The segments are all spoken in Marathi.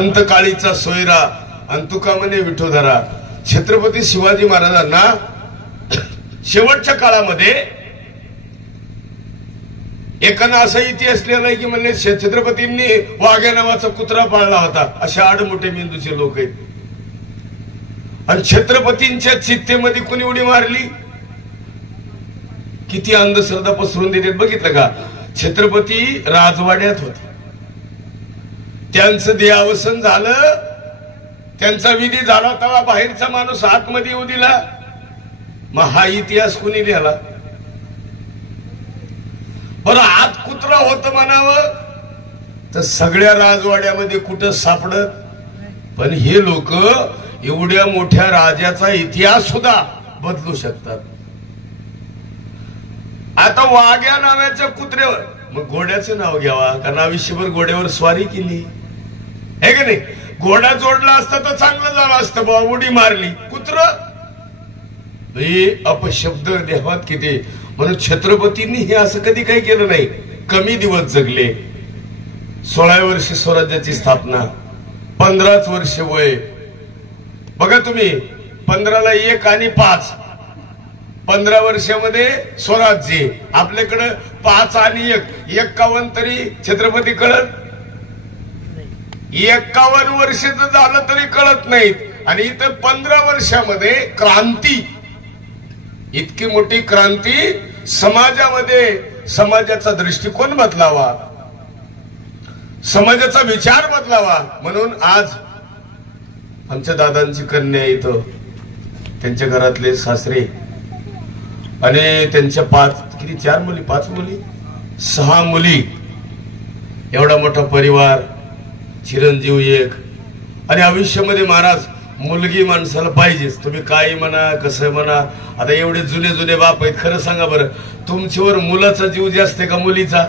अंतकाळीचा सोयरा आणि तुका म्हणे विठोधरा. छत्रपती शिवाजी महाराजांना शेवटच्या काळामध्ये एकानं असा इतिहास लिहिलाय की म्हणजे छत्रपतींनी वाघ्या नावाचा कुत्रा पाळला होता. अशा आडमोठे मेंदूचे लोक आहेत. आणि छत्रपतींच्या चित्तेमध्ये कोणी उडी मारली? किती अंधश्रद्धा पसरून देतात बघितलं का? छत्रपती राजवाड्यात होते, त्यांचं देहावसन झालं, त्यांचा विधी झाला तेव्हा बाहेरचा माणूस आतमध्ये येऊ दिला. मग हा इतिहास कुणी लिहिला? बरं आत कुत्रा होतं म्हणावं तर सगळ्या राजवाड्यामध्ये कुठं सापडत. पण हे लोक एवढ्या मोठ्या राजाचा इतिहास सुद्धा बदलू शकतात. आता वाघ्या नावाच्या कुत्र्यावर मग घोड्याचं नाव घ्यावा, कारण आयुष्यभर घोड्यावर स्वारी केली हे का नाही? घोडा जोडला असता तर चांगलं झालं असतं बाबा, उडी मारली. कुत्र अपशब्द देहात किती. म्हणून छत्रपतींनी हे असं कधी काही केलं नाही. कमी दिवस जगले. 16 वर्षे स्वराज्याची स्थापना, 15 वर्ष वय. बघा तुम्ही 15ला 1 आणि 5, 15 वर्षामध्ये स्वराज्य. आपल्याकडे 5 आणि 1, 51 तरी छत्रपती कळत. 51 वर्षाचं झालं तरी कळत नाहीत. आणि इथं 15 वर्षामध्ये क्रांती, इतकी मोठी क्रांती समाजामध्ये. समाजाचा दृष्टिकोन बदलावा, समाजाचा विचार बदलावा. म्हणून आज आमच्या दादांची कन्या इथं, त्यांच्या घरातले सासरे आणि त्यांच्या 4 मुली 5 मुली 6 मुली, एवढा मोठा परिवार, चिरंजीव एक. आणि आयुष्यामध्ये महाराज मुलगी माणसाला पाहिजेच. तुम्ही काही म्हणा कसं म्हणा. आता एवढे जुने जुने बाप आहेत, खरं सांगा बरं, तुमच्यावर मुलाचा जीव जास्त का मुलीचा?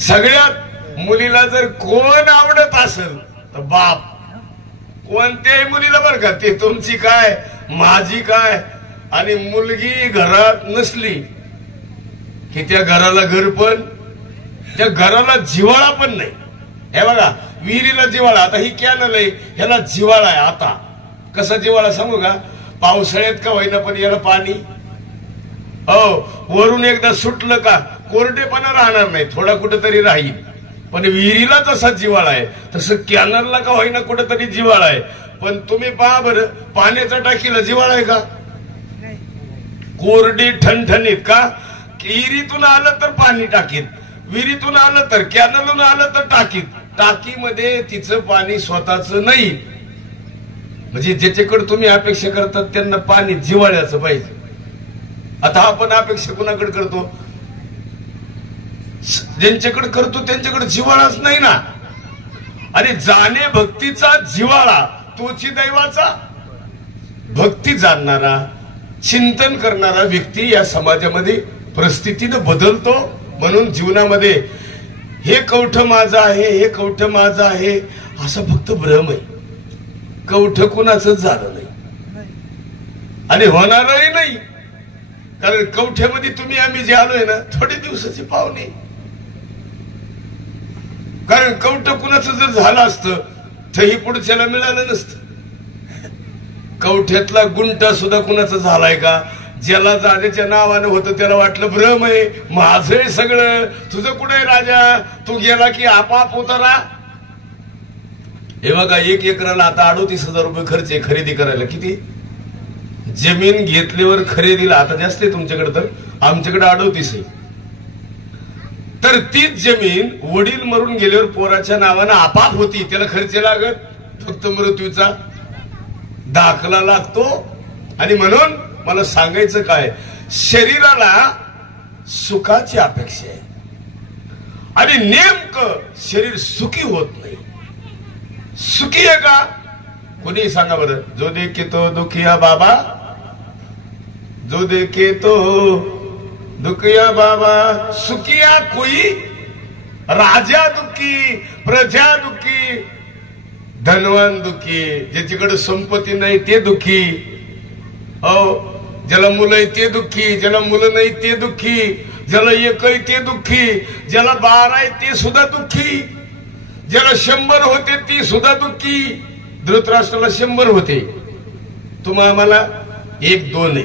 सगळ्यात मुलीला जर कोण आवडत असेल तर बाप. कोणत्याही मुलीला बरं का, ते तुमची काय माझी काय. आणि मुलगी घरात नसली की त्या घराला घर पण, त्या घराला जिव्हाळा पण नाही. हे बघा विहिरीला जिव्हाळा, आता ही कॅनल आहे ह्याला जिव्हाळा आहे. आता कसा जिव्हाळा सांगू का? पावसाळ्यात का होईना पण याला पाणी, वरून एकदा सुटलं का कोरडेपणा राहणार नाही, थोडा कुठेतरी राहील. पण विहिरीला जसा जिव्हाळा आहे तसं कॅनलला का होईना कुठेतरी जिव्हाळा आहे. पण तुम्ही पहा बरं, पाण्याच्या टाकीला जिव्हाळा आहे का? कोरडी ठणठणीत का? विहिरीतून आलं तर पाणी टाकीत, विहिरीतून आलं तर, कॅनलून आलं तर टाकीत. टाकीमध्ये तिचं पाणी स्वतःच नाही. म्हणजे ज्याच्याकडे तुम्ही अपेक्षा करतात त्यांना पाणी जिव्हाळ्याचं पाहिजे. आता आपण अपेक्षा कुणाकडे करतो? ज्यांच्याकडे करतो त्यांच्याकडे जिव्हाळाच नाही ना. आणि जाणे भक्तीचा जिव्हाळा तोची दैवाचा. भक्ती जाणणारा, चिंतन करणारा व्यक्ती या समाजामध्ये परिस्थितीनं बदलतो. म्हणून जीवनामध्ये हे कवठ माझं आहे, हे कवठ माझं आहे असं फक्त भ्रम आहे. कवठ कुणाचंच झालं नाही आणि होणारही नाही. कारण कवठ्यामध्ये तुम्ही आम्ही जे आलोय ना, थोडे दिवसाचे पाहुणे. कारण कवठ कुणाचं जर झालं असतं तर ही पुढच्याला मिळालं नसतं. कवठ्यातला गुंटा सुद्धा कुणाचं झालाय का? ज्याला राजाच्या नावानं होतं त्याला वाटलं भ्रम आहे, माझं सगळं, तुझं कुठे राजा, तू गेला की आपाप उतरा. हे बघा 1 एकराला आता 38,000 रुपये खर्च आहे खरेदी करायला. किती? जमीन घेतल्यावर खरेदीला आता जास्त आहे तुमच्याकडे, तर आमच्याकडे 38 आहे. तर तीच जमीन वडील मरून गेल्यावर पोराच्या नावानं आपाप होती, त्याला खर्च लागत, फक्त मृत्यूचा दाखला लागतो. आणि म्हणून मला सांगायचं काय, शरीराला सुखाची अपेक्षा आहे आणि नेमकं शरीर सुखी होत नाही. सुखी आहे का? कोणी सांगा बरं. जो देखे तो दुखिया बाबा, जो देखे तो दुखिया बाबा. सुखिया कोई? राजा दुखी, प्रजा दुखी, धनवान दुखी. ज्याच्याकडे संपत्ती नाही ते दुखी. ज्याला मुलं आहे ते दुःखी, ज्याला मुलं नाही ते दुःखी, ज्याला 1 आहे ते दुःखी, ज्याला 12 आहे ते सुद्धा दुःखी. ज्याला 100 होते ती सुद्धा दुःखी. धृतराष्ट्राला 100 होते, तुम्हा आम्हाला 1-2 आहे.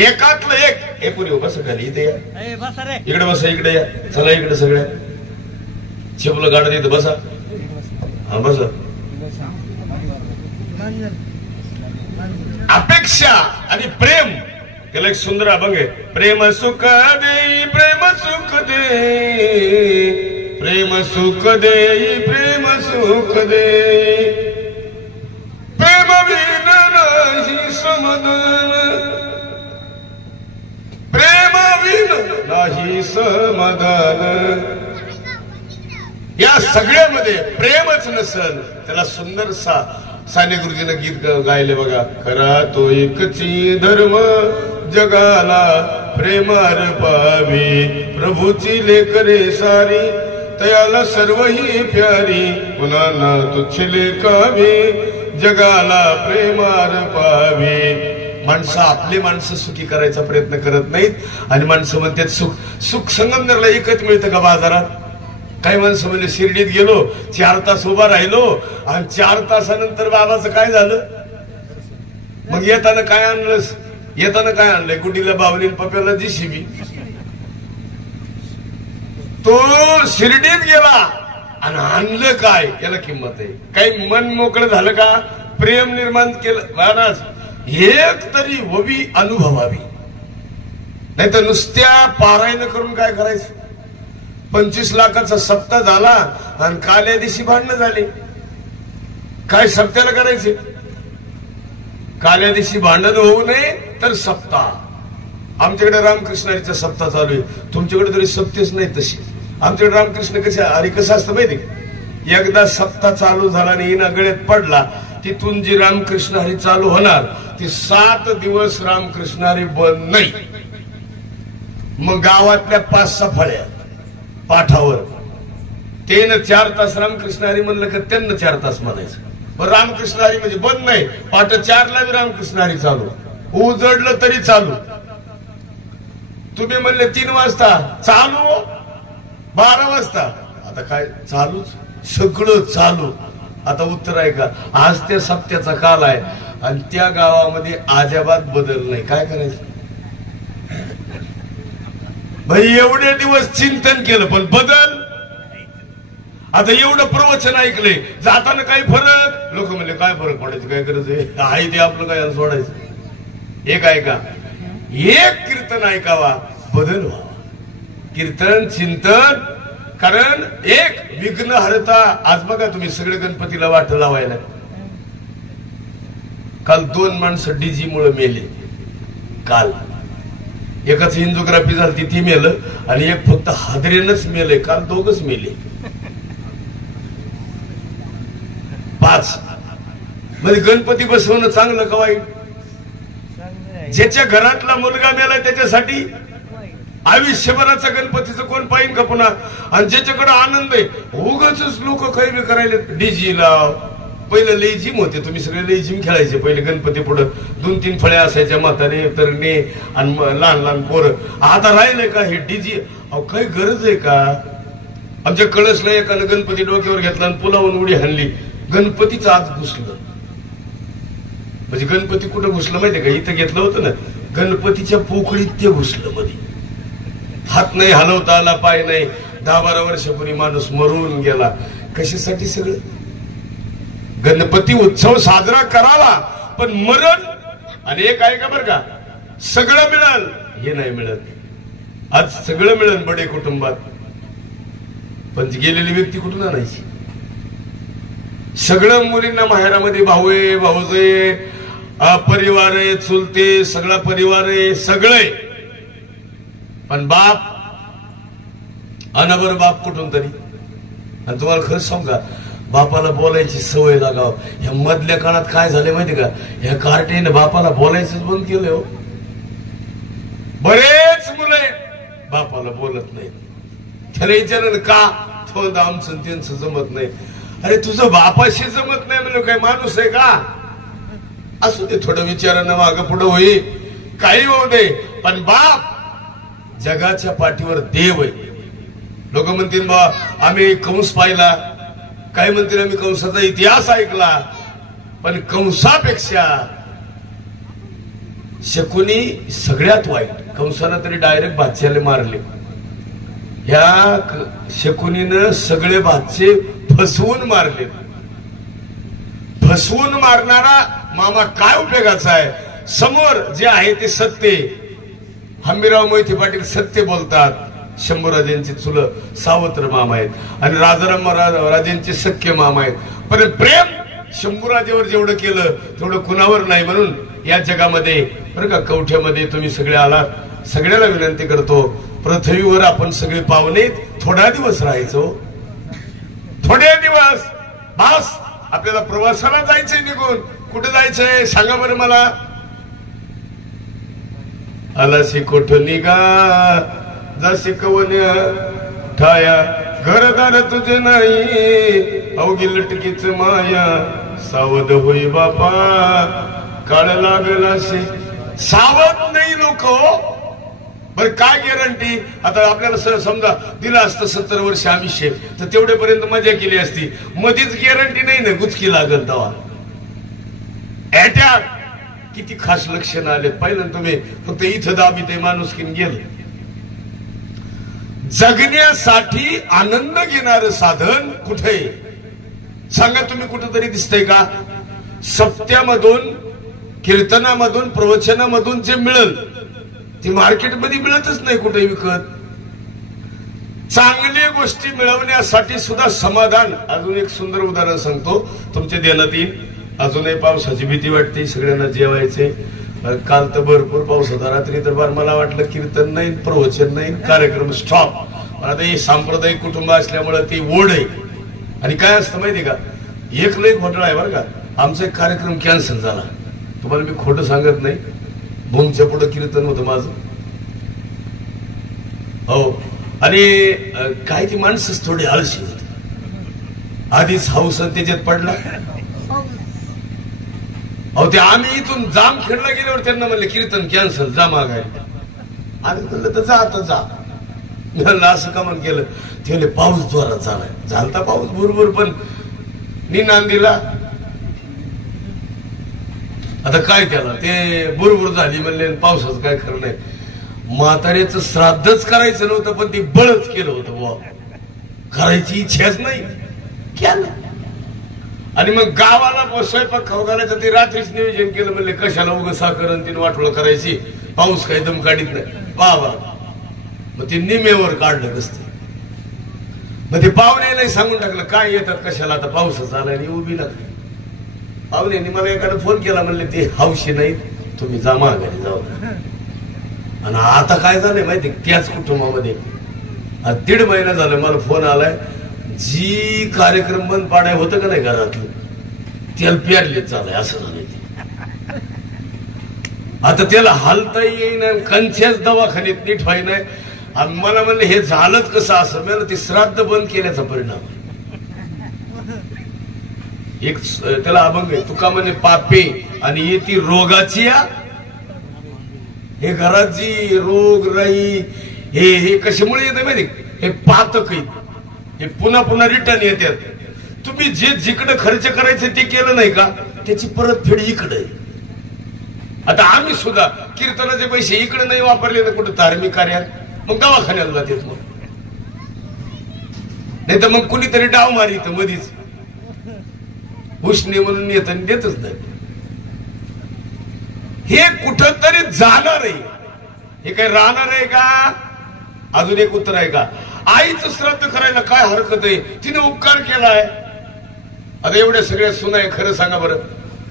एकातलं एक. हे पुरी बस खाली इथे या, इकडे बसा, इकडे या, चला इकडे सगळ्या चिपलं गाडत इथं बसा. हा बसा. अपेक्षा आणि प्रेम, त्याला एक सुंदर अभंग आहे. प्रेम सुख देई, प्रेम सुख देई, प्रेम सुख देई, प्रेम सुख देई, प्रेम विन नाही समाधान, प्रेम विन नाही समाधान. या सगळ्यामध्ये प्रेमच नसल त्याला सुंदर साने गुरुजीनं गीत गायले बघा. खरा तो एकची धर्म जगाला प्रेमार पावी, प्रभूची लेकरे सारी तयाला सर्व ही प्यारी, कुणाला तुच्छ लेखावी जगाला प्रेमार पावी. माणसं आपली माणसं सुखी करायचा प्रयत्न करत नाहीत आणि माणसं म्हणतात सुख संगमनेरला एकच मिळतं का बाजारात? काही माणसं म्हणजे शिर्डीत गेलो, 4 तास उभा राहिलो आणि 4 तासानंतर बाबाचं काय झालं? मग येताना काय आणलंस? येताना काय आणलंय? गुडीला बावली पप्याला जीसीबी. तो शिर्डीत गेला आणि आणलं काय? याला किंमत आहे. काही मन मोकळं झालं का? प्रेम निर्माण केलं महाराज. एक तरी ववी अनुभवावी, नाही तर नुसत्या पारायण करून काय करायचं? 25 लाखाचा सप्ताह झाला आणि काल्या दिवशी भांडणं झाले. काय सप्त्याला करायचे? काल्या दिवशी भांडण होऊ नये तर सप्ताह. आमच्याकडे रामकृष्णारीचा सप्ताह चालू आहे, तुमच्याकडे तरी सप्तेच नाही तशी. आमच्याकडे रामकृष्ण कसे आणि कसं असतं माहिती? एकदा सप्ताह चालू झाला आणि इना गळ्यात पडला, तिथून जी रामकृष्ण हरी चालू होणार ती 7 दिवस रामकृष्ण हरी बंद नाही. मग गावातल्या 5-6 फळ्या पाठावर त्यानं 4 तास रामकृष्ण हरी म्हणलं का त्यांना 4 तास म्हणायचं. पण रामकृष्ण हरी म्हणजे बंद नाही. पाठ 4ला बी रामकृष्ण हरी चालू, उजडलं तरी चालू. तुम्ही म्हणले 3 वाजता चालू, 12 वाजता आता काय चालूच, सगळं चालू. आता उत्तर आहे का? आज त्या सप्त्याचा काल आहे आणि त्या गावामध्ये अजिबात बदल नाही. काय करायचं भाई? एवढे दिवस चिंतन केलं पण बदल. आता एवढं प्रवचन ऐकले, जाताना काही फरक? लोक म्हणले काय फरक पडायचं, काय करायचं आहे ते आपलं काय सोडायचं. एक ऐका, एक कीर्तन ऐकावा, बदल व्हावा. कीर्तन चिंतन, कारण एक विघ्न हरता. आज बघा तुम्ही सगळे गणपतीला वाट लावायला. काल 2 माणसं डीजी मुळे मेले. काल एकाच एन्जिओग्राफी झाली ती मेलं आणि एक फक्त हादरेनच मेले. काल 2च मेले. 5 म्हणजे गणपती बसवणं चांगलं का वाईट? ज्याच्या घरातला मुलगा मेला त्याच्यासाठी आयुष्यभराचा गणपतीचं कोण पाहिजे का पुन्हा? आणि ज्याच्याकडे आनंद आहे उगाच लोक काही बी करायला. डीजी लाव. पहिलं लेझिम होते, तुम्ही सगळे लेझिम खेळायचे पहिले गणपती पुढं. 2-3 फळ्या असायच्या, म्हातारे तरणे आणि लहान लहान पोरं. आता राहिलंय का हे डीजी? काही गरज आहे का? आमच्या कळसला एकानं गणपती डोक्यावर घेतला आणि पुलावून उडी हाणली. गणपतीचं आज घुसलं. म्हणजे गणपती कुठं घुसलं माहितीये का? इथं घेतलं होतं ना, गणपतीच्या पोकळीत ते घुसलं मध्ये. हात नाही हलवता आला, पाय नाही. 10-12 वर्षापूर्वी माणूस मरून गेला. कशासाठी? सगळं गणपती उत्सव साजरा करावा पण मरण. आणि एक आहे का बरं का, सगळं मिळाल हे नाही मिळत. आज सगळं मिळेल बडे कुटुंबात, पण गेलेली व्यक्ती कुठून आणायची? सगळं मुलींना माहेरामध्ये भाऊ आहे, भाऊजे, परिवार आहे, चुलते, सगळा परिवार आहे, सगळे. पण बाप अनबर बाप कुठून तरी. आणि तुम्हाला खरं सांगू का, बापाला बोलायची सवय लागाव. ह्या मधल्या काळात काय झाले माहिती का, ह्या कार्टेने बापाला बोलायचंच बंद केलं हो. बरेच मुले बापाला बोलत नाही. त्याला विचारलं का? थोडं आमचं त्यांचं जमत नाही. अरे तुझं बापाशी जमत नाही म्हणजे काय माणूस आहे का? असू दे, थोडं विचारानं मागं पुढं होईल, काही होऊ दे, पण बाप जगाच्या पाठीवर देव आहे. लोक म्हणतील बा आम्ही कंस पाहिला, काही म्हणतील आम्ही कंसाचा इतिहास ऐकला, पण कंसापेक्षा शकुनी सगळ्यात वाईट. कंसानं तरी डायरेक्ट बादशाहला मारले, ह्या शकुनीनं सगळे बादशे फसवून मारले. फसवून मारणारा मामा काय उपयोगाचा आहे? समोर जे आहे ते सत्य. हंबीरराव मोहिते पाटील सत्य बोलतात. शंभूराजेंचे चुलत सावत्र मामा आहेत आणि राजाराम राजेंचे सख्य मामा आहेत. पण प्रेम शंभूराजेवर जेवढं केलं तेवढं कुणावर नाही. म्हणून या जगामध्ये बरं का, कवठ्यामध्ये तुम्ही सगळे आलात, सगळ्याला विनंती करतो, पृथ्वीवर आपण सगळे पाहुणे थोडा दिवस राहायचो. थोडे दिवस बस. आपल्याला प्रवासाला जायचंय, निघून कुठे जायचंय सांगा बरं मला. आलाशी कोठं निघा जशी कवन्या ठाया, घरदार तुझे नाही अवघी लटकीच माया, सावध होई बापा काळ लागला से. सावध नाही लोक. बर काय गॅरंटी? आता आपल्याला समजा दिलं असतं 70 वर्ष आयुष्य, तर तेवढेपर्यंत मजा केली असती. मध्येच गॅरंटी नाही ना, गुचकी लागल तवा. अटॅक किती खास लक्षण आले पाहिलं तुम्ही. फक्त इथं दाबी ते माणुसकीन गेलं. जगण्यासाठी आनंद घेणारं साधन कुठे सांगा तुम्ही? कुठेतरी दिसतंय का? सप्त्यामधून, कीर्तनामधून, प्रवचनामधून जे मिळेल ते मार्केटमध्ये मिळतच नाही कुठे विकत. चांगल्या गोष्टी मिळवण्यासाठी सुद्धा समाधान. अजून एक सुंदर उदाहरण सांगतो तुमच्या ध्यानात येईल. अजूनही पावसाची भीती वाटते, सगळ्यांना जेवायचे. काल तर भरपूर पाऊस होता, रात्री तर बार मला वाटलं कीर्तन नाही, प्रवचन नाही, कार्यक्रम स्टॉप. आता हे सांप्रदायिक कुटुंब असल्यामुळे ती ओढ आहे. आणि काय असतं माहितीये का, एक लई घोटाळा आहे बरं का. आमचा एक कार्यक्रम कॅन्सल झाला, तुम्हाला मी खोटं सांगत नाही. भूमच्या पुढे कीर्तन होतं माझं. हो, आणि काय ती माणसंच थोडी आळशी होती. आधीच हाऊस त्याच्यात पडला. अहो ते आम्ही इथून जामखेडला गेल्यावर त्यांना म्हणले कीर्तन कॅन्सल, जा मागाय. आम्ही म्हणलं तर जा, आता जा. म्हणलं असं का म्हणून केलं? ते पाऊस जोरात झालाय. झालता पाऊस भरपूर, पण मी नांदीला. आता काय त्याला ते बुरबुर झाली म्हणले, पावसाचं काय खरं नाही. म्हाताऱ्याचं श्राद्धच करायचं नव्हतं, पण ते बळच केलं होतं. बुवा करायची इच्छाच नाही, केलं. आणि मग गावाला स्वयंपाक खाऊ घालायचं ते रात्रीच नियोजन केलं. म्हणले कशाला उगं साखर आणि तीन वाटोळ करायची, पाऊस काही दम काढीत नाही. बाबा मग ते निमेवर काढलं कसते. मग ते पाहुणे सांगून टाकलं काय येतात कशाला, आता पाऊसच आला आणि उभी लागली. पाहुण्यांनी मला एखादा फोन केला, म्हणले ते हौशी नाही, तुम्ही जा माघारी जाऊ. आणि आता काय झालंय माहिती, त्याच कुटुंबामध्ये 1.5 महिना झाला मला फोन आलाय. जी कार्यक्रम बंद पाडाय होतं का नाही घरातलं, त्याला प्यारलेच झालंय. असं झालंय ते. आता त्याला हालता येईना, कंच्याच दवाखान्यात नीट व्हाय नाही. आणि मला म्हणले हे झालंच कसं असं. मला ते श्राद्ध बंद केल्याचा परिणाम. एक त्याला अभंग आहे, तुका म्हणे पापे आणि येती रोगाची. हे घरात जी रोग राई हे कशामुळे येते माहिती, हे पातक आहे. हे पुन्हा पुन्हा रिटर्न येतात. तुम्ही जे जिकडे खर्च करायचे ते केलं नाही का, त्याची परतफेड इकडे. आता आम्ही सुद्धा कीर्तनाचे पैसे इकडे नाही वापरले ना कुठे धार्मिक कार्यात, मग दवाखान्याला जातात. मग नाही तर मग कुणीतरी डाव मारित मधीच उष्णे म्हणून येत आणि देतच नाही. हे कुठंतरी जाणार आहे, हे काही राहणार आहे का? अजून एक उत्तर आहे का? आईचं श्राद्ध करायला काय हरकत आहे? तिने उपकार केलाय. आता एवढ्या सगळ्या सुना आहे, खरं सांगा बरं.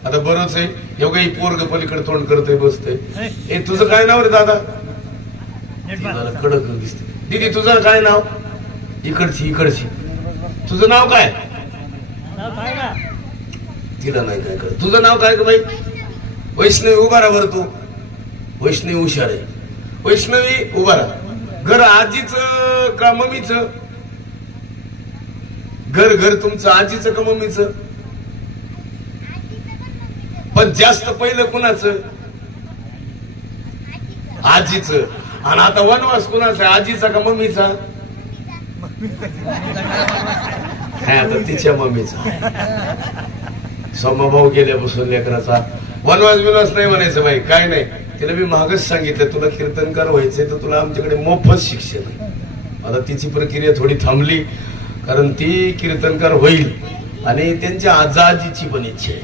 आता बरंच आहे, एवढं पोरग पलीकडे तोंड करतोय बसतोय. हे तुझं काय नाव रे दादा? कडक दिसते. दीदी तुझं काय नाव? इकडची इकडची. तुझं नाव काय? तिला नाही काय कळत. तुझं नाव काय ग बाई? वैष्णवी. उभा राहा बरं तू. वैष्णवी हुशार आहे. वैष्णवी उभा राहा. घर आजीचं का मम्मीचं? घर तुमचं आजीचं का मम्मीचं? पण जास्त पहिलं कुणाचं? आजीचं. आणि आता वनवास कुणाचा? आजीचा का मम्मीचा? काय आता तिच्या मम्मीचा सोमाभाऊ गेल्यापासून लेकराचा वनवास बिनवास नाही म्हणायचं बाई, काय नाही. तिला मी मागच सांगितलं तुला कीर्तनकार व्हायचंय तर तुला आमच्याकडे मोफत शिक्षण आहे. आता तिची प्रक्रिया थोडी थांबली, कारण ती कीर्तनकार होईल आणि त्यांच्या आजीची पण इच्छा आहे.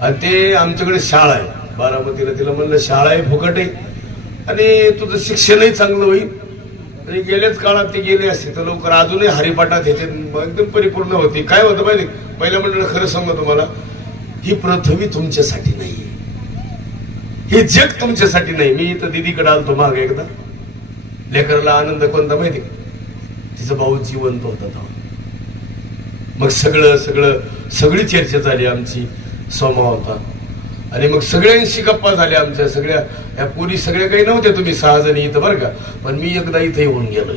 आणि ते आमच्याकडे शाळा आहे बारामतीला. तिला म्हणलं शाळा आहे, फुकट आहे आणि तुझं शिक्षणही चांगलं होईल. आणि गेल्याच काळात ते गेले असते तर लवकर अजूनही हरिपाठात ह्याचे एकदम परिपूर्ण होती. काय होतं माहिती, पहिल्या मंडळ खरं सांगतो तुम्हाला, ही पृथ्वी तुमच्यासाठी नाहीये, हे जग तुमच्यासाठी नाही. मी इथं दिदीकडे आलतो माग एकदा, लेकरला आनंद कोणता माहिती, तिचा भाऊ जिवंत होता. मग सगळी चर्चा झाली आमची, सोमा होता आणि मग सगळ्यांशी गप्पा झाल्या आमच्या. सगळ्या या पोरी सगळ्या काही नव्हत्या, तुम्ही 6 जणी इथं बरं का, पण मी एकदा इथे येऊन गेलोय.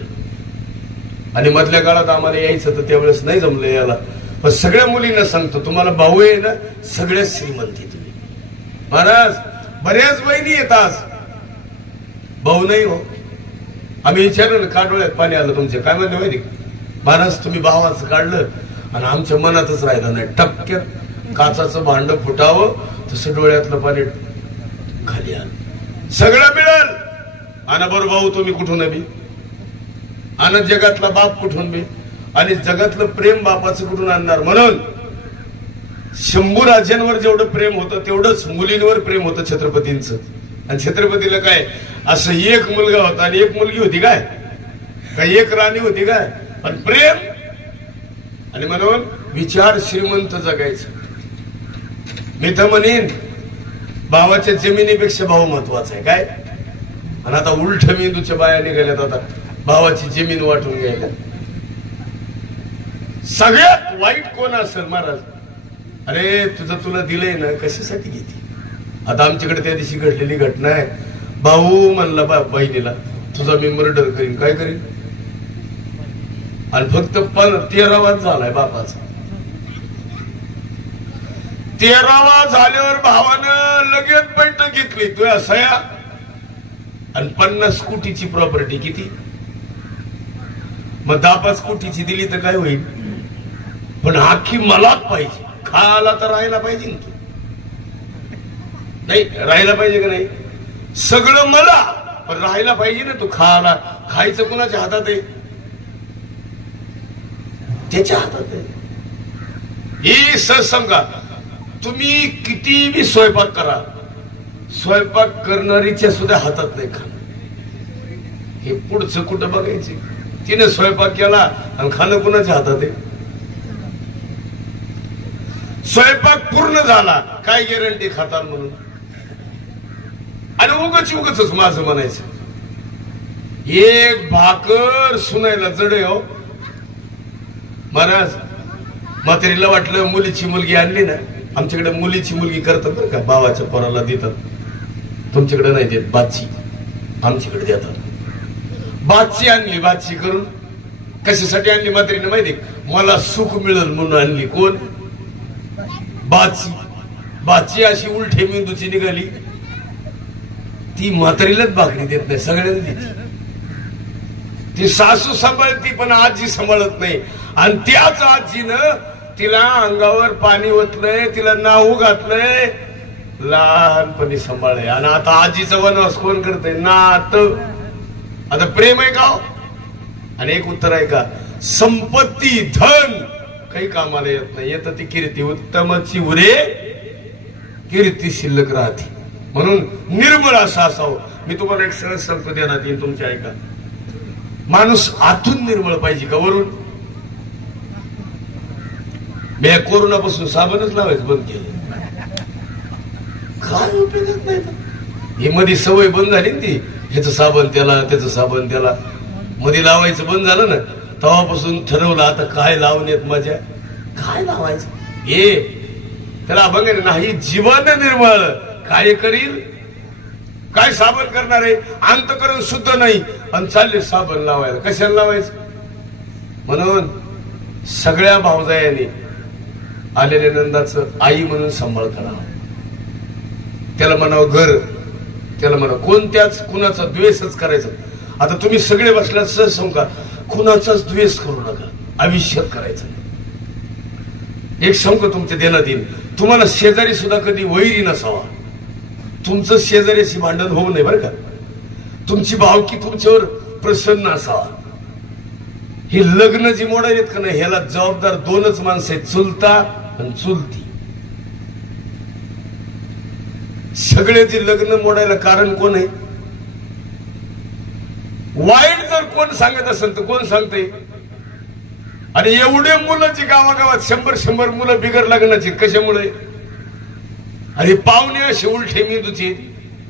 आणि मधल्या काळात आम्हाला यायचं तर त्यावेळेस नाही जमलं यायला. पण सगळ्या मुलींना सांगतो, तुम्हाला भाऊ आहे ना, सगळ्यात श्रीमंती तुम्ही. महाराज बऱ्याच बहिणी येतात, भाऊ नाही हो. आम्ही विचारलं का डोळ्यात पाणी आलं तुमच्या, काय म्हणलं माहिती, महाराज तुम्ही भावाचं काढलं आणि आमच्या मनातच राहिलं नाही. टपक्यात काचाचं भांड फुटावं तसं डोळ्यातलं पाणी खाली आलं. सगळं मिळेल आणि बरोबर भाऊ तुम्ही कुठून बी, आणि जगातला बाप कुठून बी, आणि जगातलं प्रेम बापाचं कुठून आणणार. म्हणून शंभू राजांवर जेवढं प्रेम होतं तेवढंच मुलींवर प्रेम होतं छत्रपतींचं. आणि छत्रपतीला काय असं एक मुलगा होता आणि एक मुलगी होती काय, एक राणी होती काय, पण प्रेम. आणि म्हणून विचार श्रीमंत जगायचं. मी तर म्हणेन भावाच्या जमिनीपेक्षा भाऊ महत्वाचा आहे काय. आणि आता उलट मेंदूच्या बाया निघाल्यात, आता भावाची जमीन वाटून घ्यायला. सगळ्यात वाईट कोण असेल महाराज, अरे तुला दिलंय ना कशासाठी घेते. आता आमच्याकडे त्या दिवशी घडलेली घटना आहे, भाऊ म्हणला बहिणीला तुझा मी मर्डर करीन. काय करीन, आणि फक्त 13वाच झालाय बापाचा. 13वा झाल्यावर भावानं लगेच बैठक घेतली, तुझ्या सया आणि 50 कोटीची प्रॉपर्टी किती. मग 10-5 कोटीची दिली तर काय होईल, पण आखी मलाच पाहिजे. खायला तर राहायला पाहिजे ना, तू नाही राहायला पाहिजे का नाही, सगळं मला पण राहायला पाहिजे ना तू. खायला खायचं कुणाच्या हातात आहे, त्याच्या हातात आहे. ही सांगा, तुम्ही किती बी स्वयंपाक करा, स्वयंपाक करणारीच्या सुद्धा हातात नाही खाणं. हे पुढचं कुठं बघायचे, तिने स्वयंपाक केला आणि खाणं कुणाच्या हातात आहे. स्वयंपाक पूर्ण झाला, काय गॅरंटी खातात म्हणून. आणि उगच माझं म्हणायचं, एक भाकर सुनायला जडे हो महाराज. म्हातारीला वाटलं मुलीची मुलगी आणली ना, आमच्याकडे मुलीची मुलगी करतात बरं का, भावाच्या पोराला देतात. तुमच्याकडे नाही देत, बाची आमच्याकडे देतात. बाची आणली, बाची करून कशासाठी आणली म्हातारीने माहिती, मला सुख मिळेल म्हणून आणली. कोण, बाची. बाची अशी उलटे मेंदूची निघाली, ती म्हातारीलाच भाकरी देत नाही, सगळ्यांना देते. ती सासू सांभाळती पण आजी सांभाळत नाही. आणि त्याच आजीनं तिला अंगावर पाणी ओतलंय, तिला नाहू घातलंय, लहानपणी सांभाळलंय. आणि आता आजीचा वनवास कोण करतय, नात. आता प्रेम आहे का. आणि एक उत्तर आहे का, संपत्ती धन काही कामाला येत नाही, येत ती कीर्ती. उत्तमाची उरे कीर्ती शिल्लक राहते. म्हणून निर्मळ असं असावं. मी तुम्हाला एक सहज सांगतो, देण्यात येईल तुमच्या ऐका. माणूस आतून निर्मळ पाहिजे का वरून. मी कोरोनापासून साबणच लावायचं बंद केलं, काय उपयोगात नाही. ही मध्ये सवय बंद झाली ना, ती ह्याचं साबण त्याला, त्याचं साबण त्याला, मध्ये लावायचं बंद झालं ना, तेव्हापासून ठरवलं आता काय लावण्यात मजा, काय लावायचं. हे त्याला अभंग नाही, जीवन निर्मळ काय करील, काय साबण करणार आहे, अंतकरण शुद्ध नाही आणि चालले साबण लावायला. कशाला लावायचं. म्हणून सगळ्या भावजायांनी आलेल्या नंदाचं आई म्हणून सांभाळ करा. त्याला म्हणावं घर, त्याला म्हणा कोणत्याच कुणाचा द्वेषच करायचा. आता तुम्ही सगळे बसल्यात सहज सांगा, कुणाचाच द्वेष करू नका, आयुष्यात करायचं नाही. एक सांगतो तुमच्या देण्यात येईल, तुम्हाला शेजारी सुद्धा कधी वैरी नसावा. तुमचं शेजाऱ्याशी भांडण होऊ नये बरं का. तुमची भावकी तुमच्यावर प्रसन्न असावा. हे लग्न जी मोडायला येत का नाही, ह्याला जबाबदार दोनच माणसं आहेत, चुलता आणि चुलती. सगळ्याची लग्न मोडायला कारण कोण आहे? वाईट जर कोण सांगत असेल तर कोण सांगते? आणि एवढे मुलाची गावागावात 100 मुलं बिगर लग्नाची कशामुळे? अरे पाहुणे असे उलटे मेंदूचे.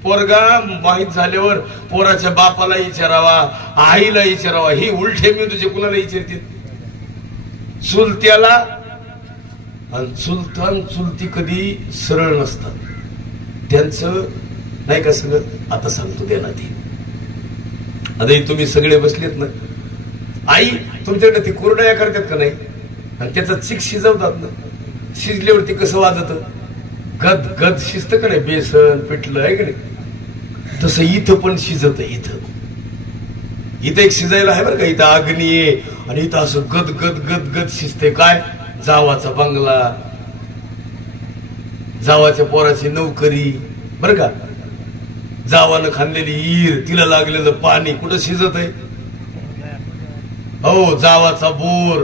पोरगा माहीत झाल्यावर पोराच्या बापाला विचारावा, आईला विचारावा, ही उलटे मेंदूचे कुणाला विचारतील? चुलत्याला. आणि चुलतान चुलती कधी सरळ नसतात, त्यांचं नाही का सगळं. आता सांगतो देण्यात येईल. आता तुम्ही सगळे बसलेत ना, आई तुमच्याकडे ती कुरडया करतात का नाही, आणि त्याचा चिक शिजवतात ना, शिजल्यावरती कसं वाजत? गद गद शिजत का नाही, बेसन पिठलं आहे का नाही, तसं इथं पण शिजत. इथं एक शिजायला आहे बरं का, इथं अग्नी आहे आणि इथं असं गद गद गद गद शिजते. काय? जावाचा बंगला, जावाच्या पोराची नोकरी बरं का, जावानं खाल्लेली ईर, तिला लागलेलं पाणी कुठं शिजत आहे? हो, जावाचा बोर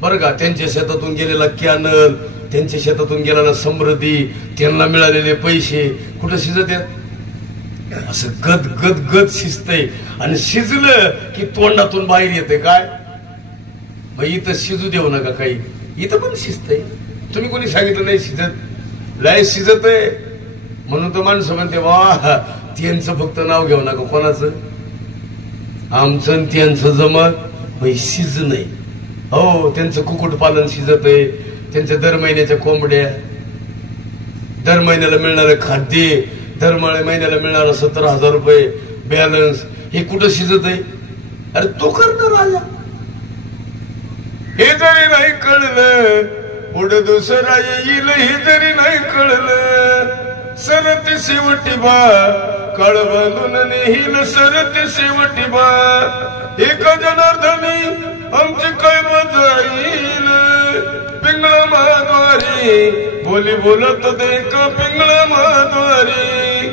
बरं का, त्यांच्या शेतातून गेलेला कॅनल, त्यांच्या शेतातून गेलेला समृद्धी, त्यांना मिळालेले पैसे कुठं शिजत आहेत? असं गद गद गद शिजतंय. आणि शिजलं की तोंडातून बाहेर येते काय? मग इथं शिजू देऊ नका काही, इथं पण शिजतंय. तुम्ही कोणी सांगितलं नाही शिजत? लय शिजत आहे म्हणून तर माणसं म्हणते वा त्यांचं फक्त नाव घेऊ नका. कोणाचं? आमचं त्यांचं जमत शिज नाही. हो, त्यांचं कुक्कुटपालन शिजत आहे, त्यांच्या दर महिन्याच्या कोंबड्या, दर महिन्याला मिळणारे खाद्य, दर महिन्याला मिळणारा 17,000 रुपये बॅलन्स, हे कुठं शिजत आहे? अरे तो करणार राजा. हे जरी नाही कळलं पुढे दुसरा येईल, हे जरी नाही कळलं सरत शेवटी बा कळवलून नेईल, सरत शेवटी बा एका जनार्दनी आमची काय मजा येईल. पिंगळा महाद्वारी बोली बोलत देख, पिंगळा महाद्वारी,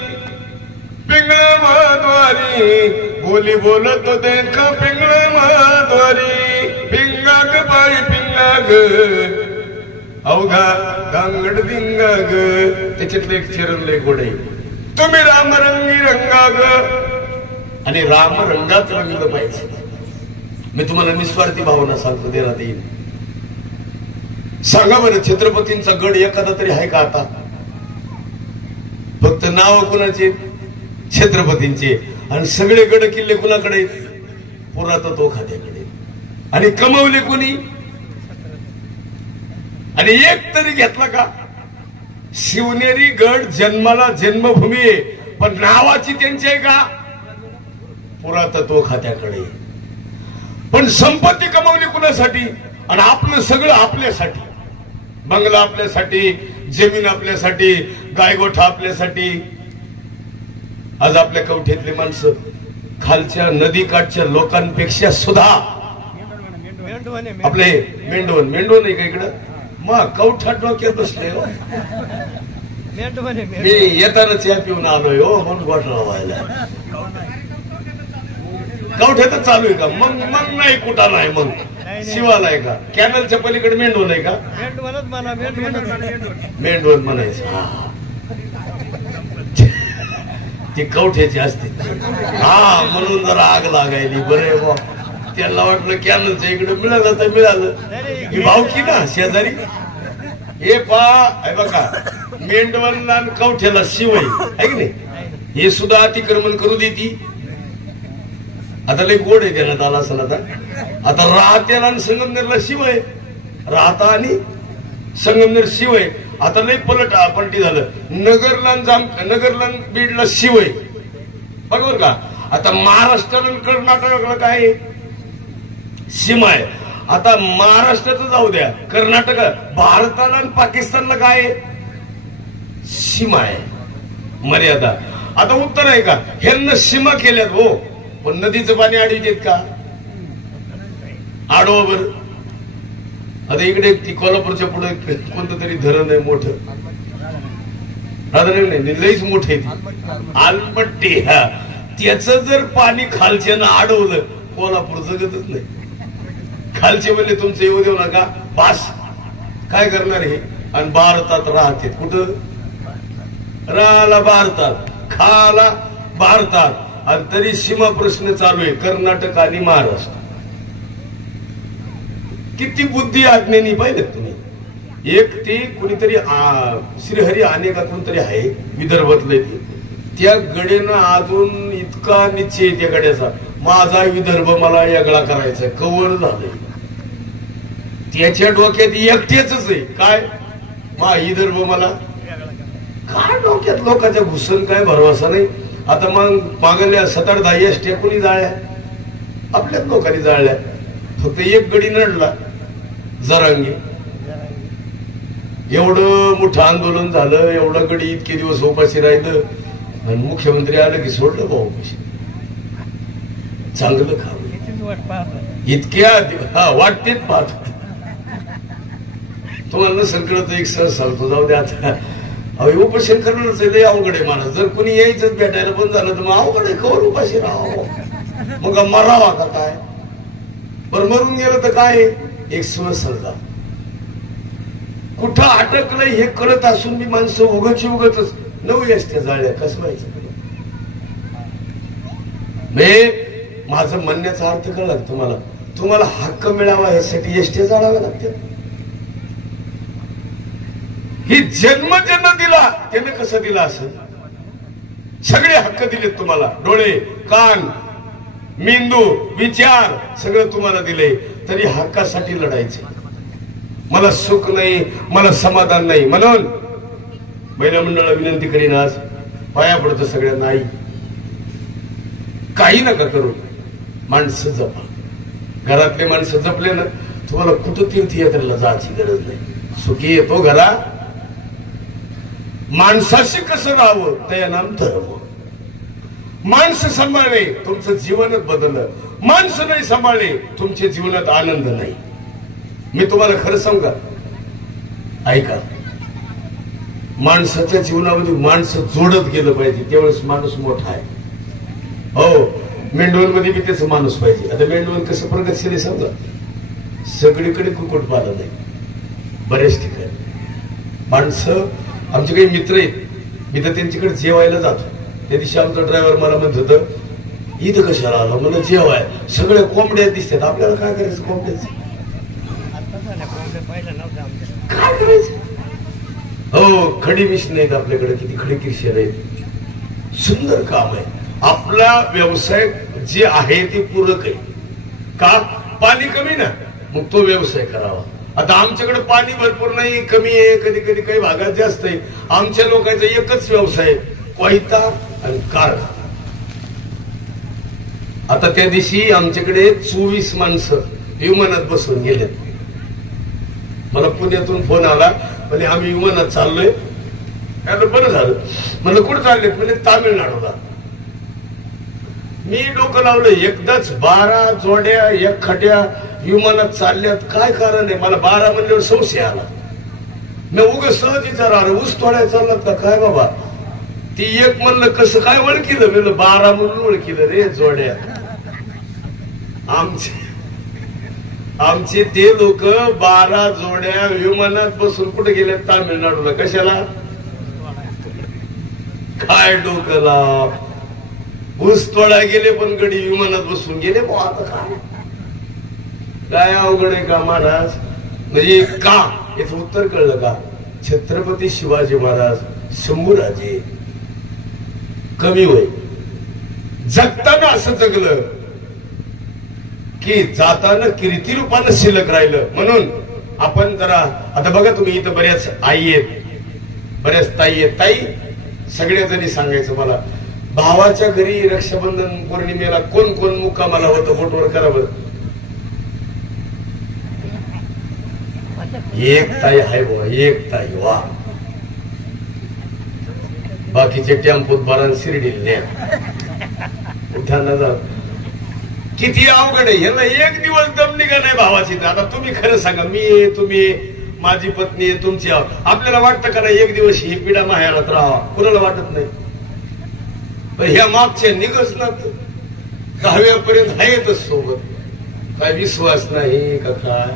पिंगळा महाद्वारी बोली बोलत देख, पिंगळा महाद्वारी. पिंगाग बाई पिंगाग अवघा गांगड दिंगाग, त्याच्यातलं एक चरण लय गोड आहे. तुम्ही रामरंगी रंगाग, आणि राम रंगात रंगलं पाहिजे. मी तुम्हाला निस्वार्थी भावना सांगतो देण्यात येईल. सांगा बरं, छत्रपतींचा गड एखादा तरी आहे का आता? फक्त नाव कुणाचे? छत्रपतींचे. आणि सगळे गड किल्ले कुणाकडे? पुरातत्व खात्याकडे. आणि कमवले कोणी? आणि एक तरी घेतला का? शिवनेरी गड जन्माला जन्मभूमी आहे, पण नावाची त्यांची आहे का? पुरातत्व खात्याकडे. पण संपत्ती कमवली कुणासाठी? आणि आपलं सगळं आपल्यासाठी. बंगला आपल्यासाठी, जमीन आपल्यासाठी, गायगोठा आपल्यासाठी. आज आपल्या कवठ्यातली माणसं खालच्या नदीकाठच्या लोकांपेक्षा सुद्धा आपले मेंढवण आहे का इकडं? मग कवठा डोक्यात बसले हो. मी येताना चहा पिऊन आलोय हो, म्हणून घोटाळा व्हायला. कवठ्यातच चालू आहे का? मग नाही कुठं नाही, मग शिवाला आहे का? कॅनलच्या पलीकडे मेंढवण आहे का? मेंढवण म्हणायचं. ती कवठ्याची असते. हा, म्हणून जरा आग लागायली. बरे बा, त्यांना वाटलं कॅनलच्या इकडे मिळालं तर मिळालं. ही भावकी ना शेजारी. हे पा बघा, मेंढवणला कवठ्याला शिवाय आहे की नाही, हे सुद्धा अतिक्रमण करू देती. आता लय गोड आहे देण्यात आला असं. आता राहत्याला आणि संगमनेरला शिवाय, राहता आणि संगमनेर शिवाय. आता लय पलटी झालं. नगरला बीडला शिवाय, बरोबर का? आता महाराष्ट्राला कर्नाटकाला काय सीमा आहे. आता महाराष्ट्राचं जाऊ द्या, कर्नाटक, भारताला आणि पाकिस्तानला काय सीमा आहे, मर्यादा. आता उत्तर आहे का? ह्यांना सीमा केल्यात हो, पण नदीचं पाणी अडीत का? आडोबर. आता इकडे ती कोल्हापूरच्या पुढे कोणतं तरी धरण आहे मोठं, नाही लईच मोठे आलमट्टी. त्याच जर पाणी खालच्यानं अडवलं कोल्हापूर जगतच नाही. खालचे म्हणले तुमचं येऊ देऊ नका बास, काय करणार हे. आणि भारतात राहते कुठं राहाला, भारतात खाला भारतात. आणि तरी सीमा प्रश्न चालू आहे कर्नाटक आणि महाराष्ट्र. किती बुद्धी आज्ञेनी पाहिजे तुम्ही. एक ती कुणीतरी श्रीहरी अनेका कोणतरी आहे विदर्भातले, त्या गड्यानं अजून इतका निश्चय त्या गड्याचा, माझा विदर्भ मला वेगळा करायचा, कवर झालंय. त्याच्या डोक्यात एकटेच आहे काय, मा विदर्भ मला काय. डोक्यात लोकांच्या घुसन काय भरवसा नाही. आता मग मागल्या 7-10 एसट्या कोणी जाळल्या, आपल्याच लोकांनी जाळल्या. फक्त एक गडी नडला जरांगे. एवढं मोठं आंदोलन झालं, एवढं गडी इतके दिवस उपाशी राहिलं, आणि मुख्यमंत्री आलं की सोडलं भाऊ उपाशी. चांगलं खावं इतक्या वाटतेच पाहत. तुम्हाला नसेल कळत एक सर सांगतो, जाऊ द्या आता. उपोषण करणारच आहे, लय अवघड आहे माणूस. जर कोणी यायचं भेटायला बंद झालं तर मग अवघड आहे, कवर उपाशी राहावं. मग मरावा का काय, बरं मरून गेलं तर काय. एक सर सांगा कुठं अटकलं हे कळत असून मी माणसं उगच 9 एसट्या जाळल्या, कसं व्हायचं. माझं म्हणण्याचा अर्थ कळला तुम्हाला. तुम्हाला हक्क मिळावा यासाठी एसट्या जाळाव्या लागते. ही जन्म दिला त्यानं कसं दिला असं. सगळे हक्क दिलेत तुम्हाला, डोळे कान मेंदू विचार सगळं तुम्हाला दिले, तरी हक्कासाठी लढायचे. मला सुख नाही, मला समाधान नाही म्हणून महिला मंडळाला विनंती करीन, आज पाया पडतं सगळ्यांना, आई काही नका करू, माणसं जपा. घरातले माणसं जपले ना, तुम्हाला कुठं तीर्थयात्रेला जायची गरज नाही. सुखी येतो घरा. माणसाशी कसं राहावं त्या नाम धर्म. माणसं सांभाळले तुमचं जीवनच बदललं, माणसं नाही सांभाळले तुमच्या जीवनात आनंद नाही. मी तुम्हाला खरं सांगा, ऐका, माणसाच्या जीवनामध्ये माणसं जोडत गेलं पाहिजे, त्यावेळेस माणूस मोठा आहे. हो, मेंढवणमध्ये बी त्याच माणूस पाहिजे. आता मेंढवण कसं प्रगतशील आहे समजा, सगळीकडे कुक्कुटपालन आहे बऱ्याच ठिकाणी. माणसं आमचे काही मित्र आहेत, मी तर त्यांच्याकडे जेवायला जातो. त्या दिवशी आमचा ड्रायव्हर मला म्हणत होतं, इथं कशाला आलो, मला जेवाय सगळ्या कोंबड्या दिसतात, आपल्याला काय करायचं कोंबड्याचं, काय करायचं. हो, खडी मिश नाहीत आपल्याकडे, किती खडी किरशेर आहेत. सुंदर काम आहे. आपला व्यवसाय जे आहे ते पूरक आहे का. पाणी कमी ना, मग तो व्यवसाय करावा. आता आमच्याकडे पाणी भरपूर नाही, कमी आहे, कधी कधी काही भागात जास्त आहे. आमच्या लोकांचा एकच व्यवसाय, कोयता आणि कारखाना. आता त्या दिवशी आमच्याकडे 24 माणसं विमानात बसून गेलेत. मला पुण्यातून फोन आला, म्हणजे आम्ही विमानात चाललोय. बरं झालं म्हणलं, कुठं चाललेत, म्हणजे तामिळनाडूला. मी डोकं लावलं, एकदाच 12 जोड्या एक खट्या विमानात चालल्यात, काय कारण आहे. मला 12 म्हणल्यावर संशय आला. मी उगाच सहज विचारलं, ऊस तोडायला चाललात का काय बाबा. ती एक म्हणलं कसं काय ओळखीलं, म्हणलं 12 म्हणून ओळखीलं रे जोड्या. आमचे ते लोक 12 जोड्या विमानात बसून कुठे गेले, तामिळनाडूला. कशाला, काय डोकला, ऊस तोडा गेले पण गडी विमानात बसून गेले. आता काय अवघड आहे का महाराज. म्हणजे का, याचं उत्तर कळलं का. छत्रपती शिवाजी महाराज शंभूराजे कमी वय जगताना असं जगलं की जाताना कीर्ती रूपानं शिल्लक राहिलं. म्हणून आपण जरा आता बघा, तुम्ही इथं बऱ्याच आई आहेत, बऱ्याच ताई आहेत. ताई सगळ्या जणी सांगायचं मला, भावाच्या घरी रक्षाबंधन पौर्णिमेला कोण कोण मुक्कामाला होतं, बोटवर करा बरं. एक ताई आहे बुवा, एक ताई. वा, बाकीचे टेम्पोत बारा शिर्डीला न्या, उठाना जा. किती अवघड आहे. ह्याला एक दिवस दम निघा नाही भावाची. आता तुम्ही खरं सांगा, मी आहे, तुम्ही, माझी पत्नी आहे, तुमची आपल्याला वाटतं का नाही एक दिवस ही पिढा माहेरात राहावा? कुणाला वाटत नाही. पण ह्या मागच्या निघच ना 10व्यापर्यंत आहेतच सोबत. काय विश्वास नाही का काय?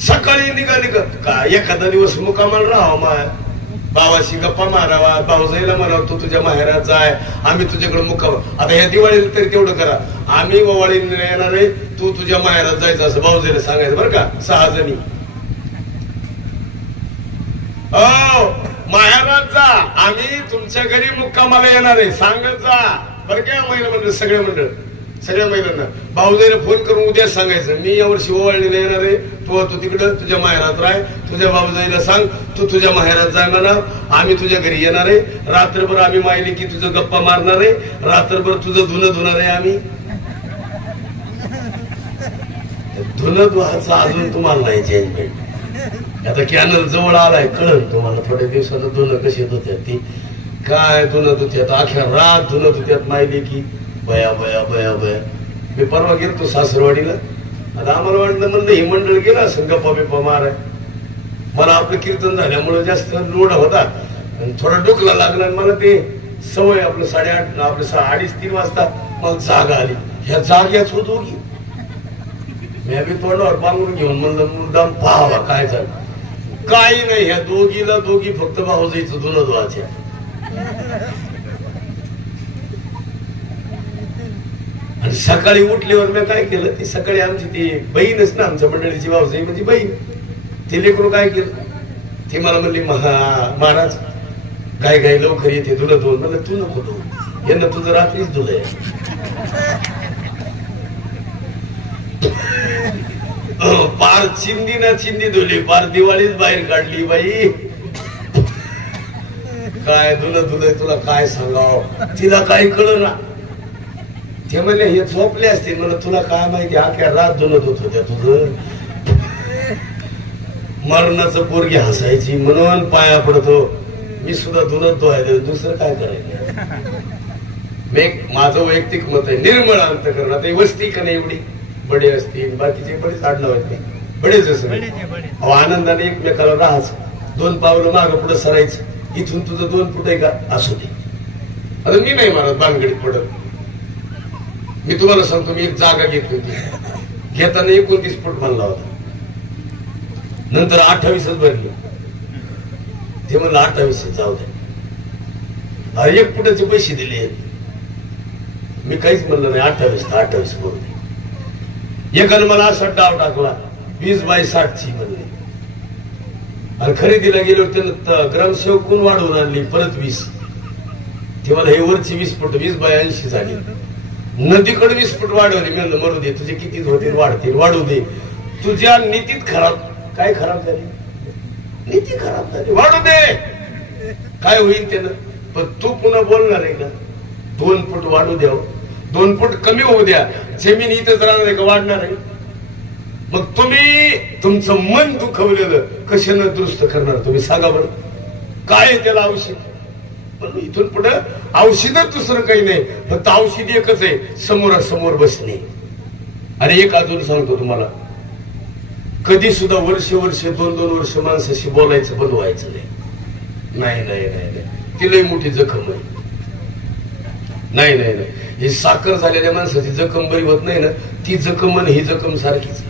सकाळी निघाली का एखादा दिवस मुकामाला राहावा, माय भावाशी गप्पा मारावा, भाऊजाईला म्हणावं तू तुझ्या माहेरात जाय, आम्ही तुझ्याकडे मुक्काम. आता ह्या दिवाळीला तरी तेवढं करा, आम्ही ओवाळीला येणार आहे, तू तुझ्या माहेरात जायचं असं भाऊजाईला सांगायचं बरं का. 6 जणी माहेरात जा, आम्ही तुमच्या घरी मुक्कामाला येणार आहे सांगत जा बरं का. महिला मंडळ सगळ्या महिलांना भाऊजाईला फोन करून उद्या सांगायचं मी यावर्षी ओवाळणीला येणार आहे, तू तिकडं तुझ्या माहेरात राह, तुझ्या भाऊजाईला सांग तू तुझ्या माहेरात जाय म्हणा, आम्ही तुझ्या घरी येणार आहे, रात्रभर आम्ही मायली की तुझं गप्पा मारणार आहे, रात्रभर तुझं धुणं धुणार आहे आम्ही. धुणं धुवायचं अजून तुम्हाला नाही चेंजमेंट. आता कॅनल जवळ आलाय, कळलं तुम्हाला थोड्या दिवसानं धुणं कशी धुत्यात ती, काय धुणं धुत्यात, अख्या रात धुणं धुत्यात मायली की बया बया बया बया. मी परवा गेलो सासरवाडीला. आता आम्हाला वाटलं म्हणलं हे मंडळ गेलं असं गप्पा बिप्पा माराय. मला आपलं कीर्तन झाल्यामुळे जास्त लोड होता, थोडा डोकला लागला. मला ते सवय आपलं 8:30 आपलं 2:30-3 वाजता मला जाग आली. ह्या जाग्याच होतो की मी बी तोंडावर बांधून घेऊन म्हणलं मुद्दाम पाहावा काय झालं. काही नाही, ह्या दोघी फक्त भाऊजाईचं धुणं धुवायच्या. आणि सकाळी उठल्यावर मी काय केलं, ती सकाळी आमची ती बहीणच ना आमच्या मंडळीची भाऊजाई म्हणजे बहीण, ती लेकरू काय केलं, ती मला म्हणली महाराज गाय लवकर येते धुणं धुवून. म्हणलं तू नको धुवून, यांना तुझं रात्रीच धुलंय. पार चिंदी ना चिंदी धुली, पार दिवाळीच बाहेर काढली बाई. काय धुणं धुलंय तुला काय सांगावं, तिला काही कळलं ना. ते म्हणले हे झोपले असतील, म्हणलं तुला काय माहिती अख्या रात धुणत होत होत्या तुझं. मरणाचं पोरगी हसायची म्हणून पाया पडतो. मी सुद्धा धुणत धुवायचं, दुसरं काय करायचं. मी माझं वैयक्तिक मत आहे, निर्मळ अंतकरण. आता वस्ती का नाही एवढी, बडे असतील बाकीचे बरेच आडनाव आहेत, बडेच असं आनंदाने एकमेकाला राहायचं, 2 पावलं मागं पुढे सरायचं. इथून तुझं 2 फूट आहे का असू दे. आता मी नाही मारत बांधगडीत पडत. मी तुम्हाला सांगतो, मी एक जागा घेतली होती, घेताना 29 फूट म्हणला होता, नंतर 28च भरली. ते म्हणलं 28 जाऊ दे, 1 फुटाचे पैसे दिले. मी काहीच म्हणलं नाही, 28 करू दे. एकानं मला असा डाव टाकला 20 बाय 60ची म्हणले. आणि खरेदीला गेलो त्यानं ग्रामसेवक कोण वाढवून आणली परत 20. ते मला हे वरची 20 फूट 20 बाय 80 झाली. नदीकडे 20 फूट वाढवली. मी म्हणलं मरू दे, तुझे किती होतील वाढतील वाढू दे. तुझ्या नीतीत खराब काय खराब झाली, नीती खराब झाली, वाढू दे काय होईल त्यानं. पण तू पुन्हा बोलणार आहे का 2 फूट वाढू द्या, 2 फूट कमी होऊ द्या, जमीन इथंच राहणार आहे का वाढणार आहे. मग तुम्ही तुमचं मन दुखवलेलं कशानं दुरुस्त करणार तुम्ही सांगा बरं. काय त्याला औषध, पण इथून पुढे औषधच दुसरं काही नाही, फक्त औषध एकच आहे, समोरासमोर बसणे. आणि एक अजून सांगतो तुम्हाला, कधी सुद्धा वर्ष 2-2 वर्ष माणसाशी बोलायचं बंद व्हायचं नाही. नाही ती लई मोठी जखम आहे. नाही ही साखर झालेल्या माणसाची जखम बरी होत नाही ना, ती जखम आणि ही जखम सारखीच.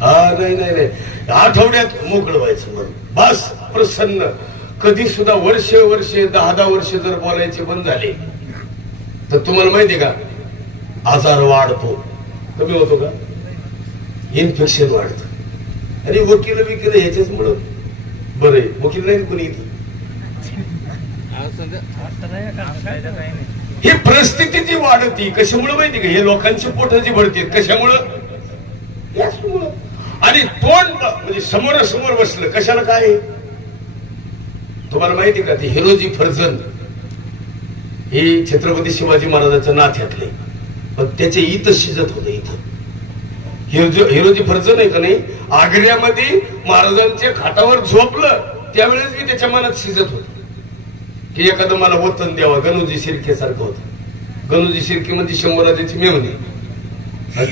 नाही आठवड्यात मोकळं व्हायचं म्हणून बस प्रसन्न. कधी सुद्धा वर्ष 10 वर्ष जर बोलायचे बंद झाले तर तुम्हाला माहितीये का आजार वाढतो, कमी होतो का, इन्फेक्शन वाढतं. आणि वकील ह्याच्याच मुळे बरं आहे, वकील नाही कोणी इथे. ही परिस्थिती जी वाढती कशामुळे माहिती का, हे लोकांची पोट जी भरतील कशामुळं, याचमुळं. आणि तोंड म्हणजे समोरासमोर बसलं कशाला काय. तुम्हाला माहिती का, ती हिरोजी फर्जन ही छत्रपती शिवाजी महाराजांच्या नात्यातले, पण त्याचे इथं शिजत होतं. इथं हिरोजी फर्जन आहे का नाही, आग्र्यामध्ये महाराजांच्या खाटावर झोपलं त्यावेळेस मी त्याच्या मनात शिजत होत की एखादं मला वतन द्यावं, गणोजी शिर्के सारखं होतं. गणोजी शिर्के म्हणजे शंभराजाची मेवणी.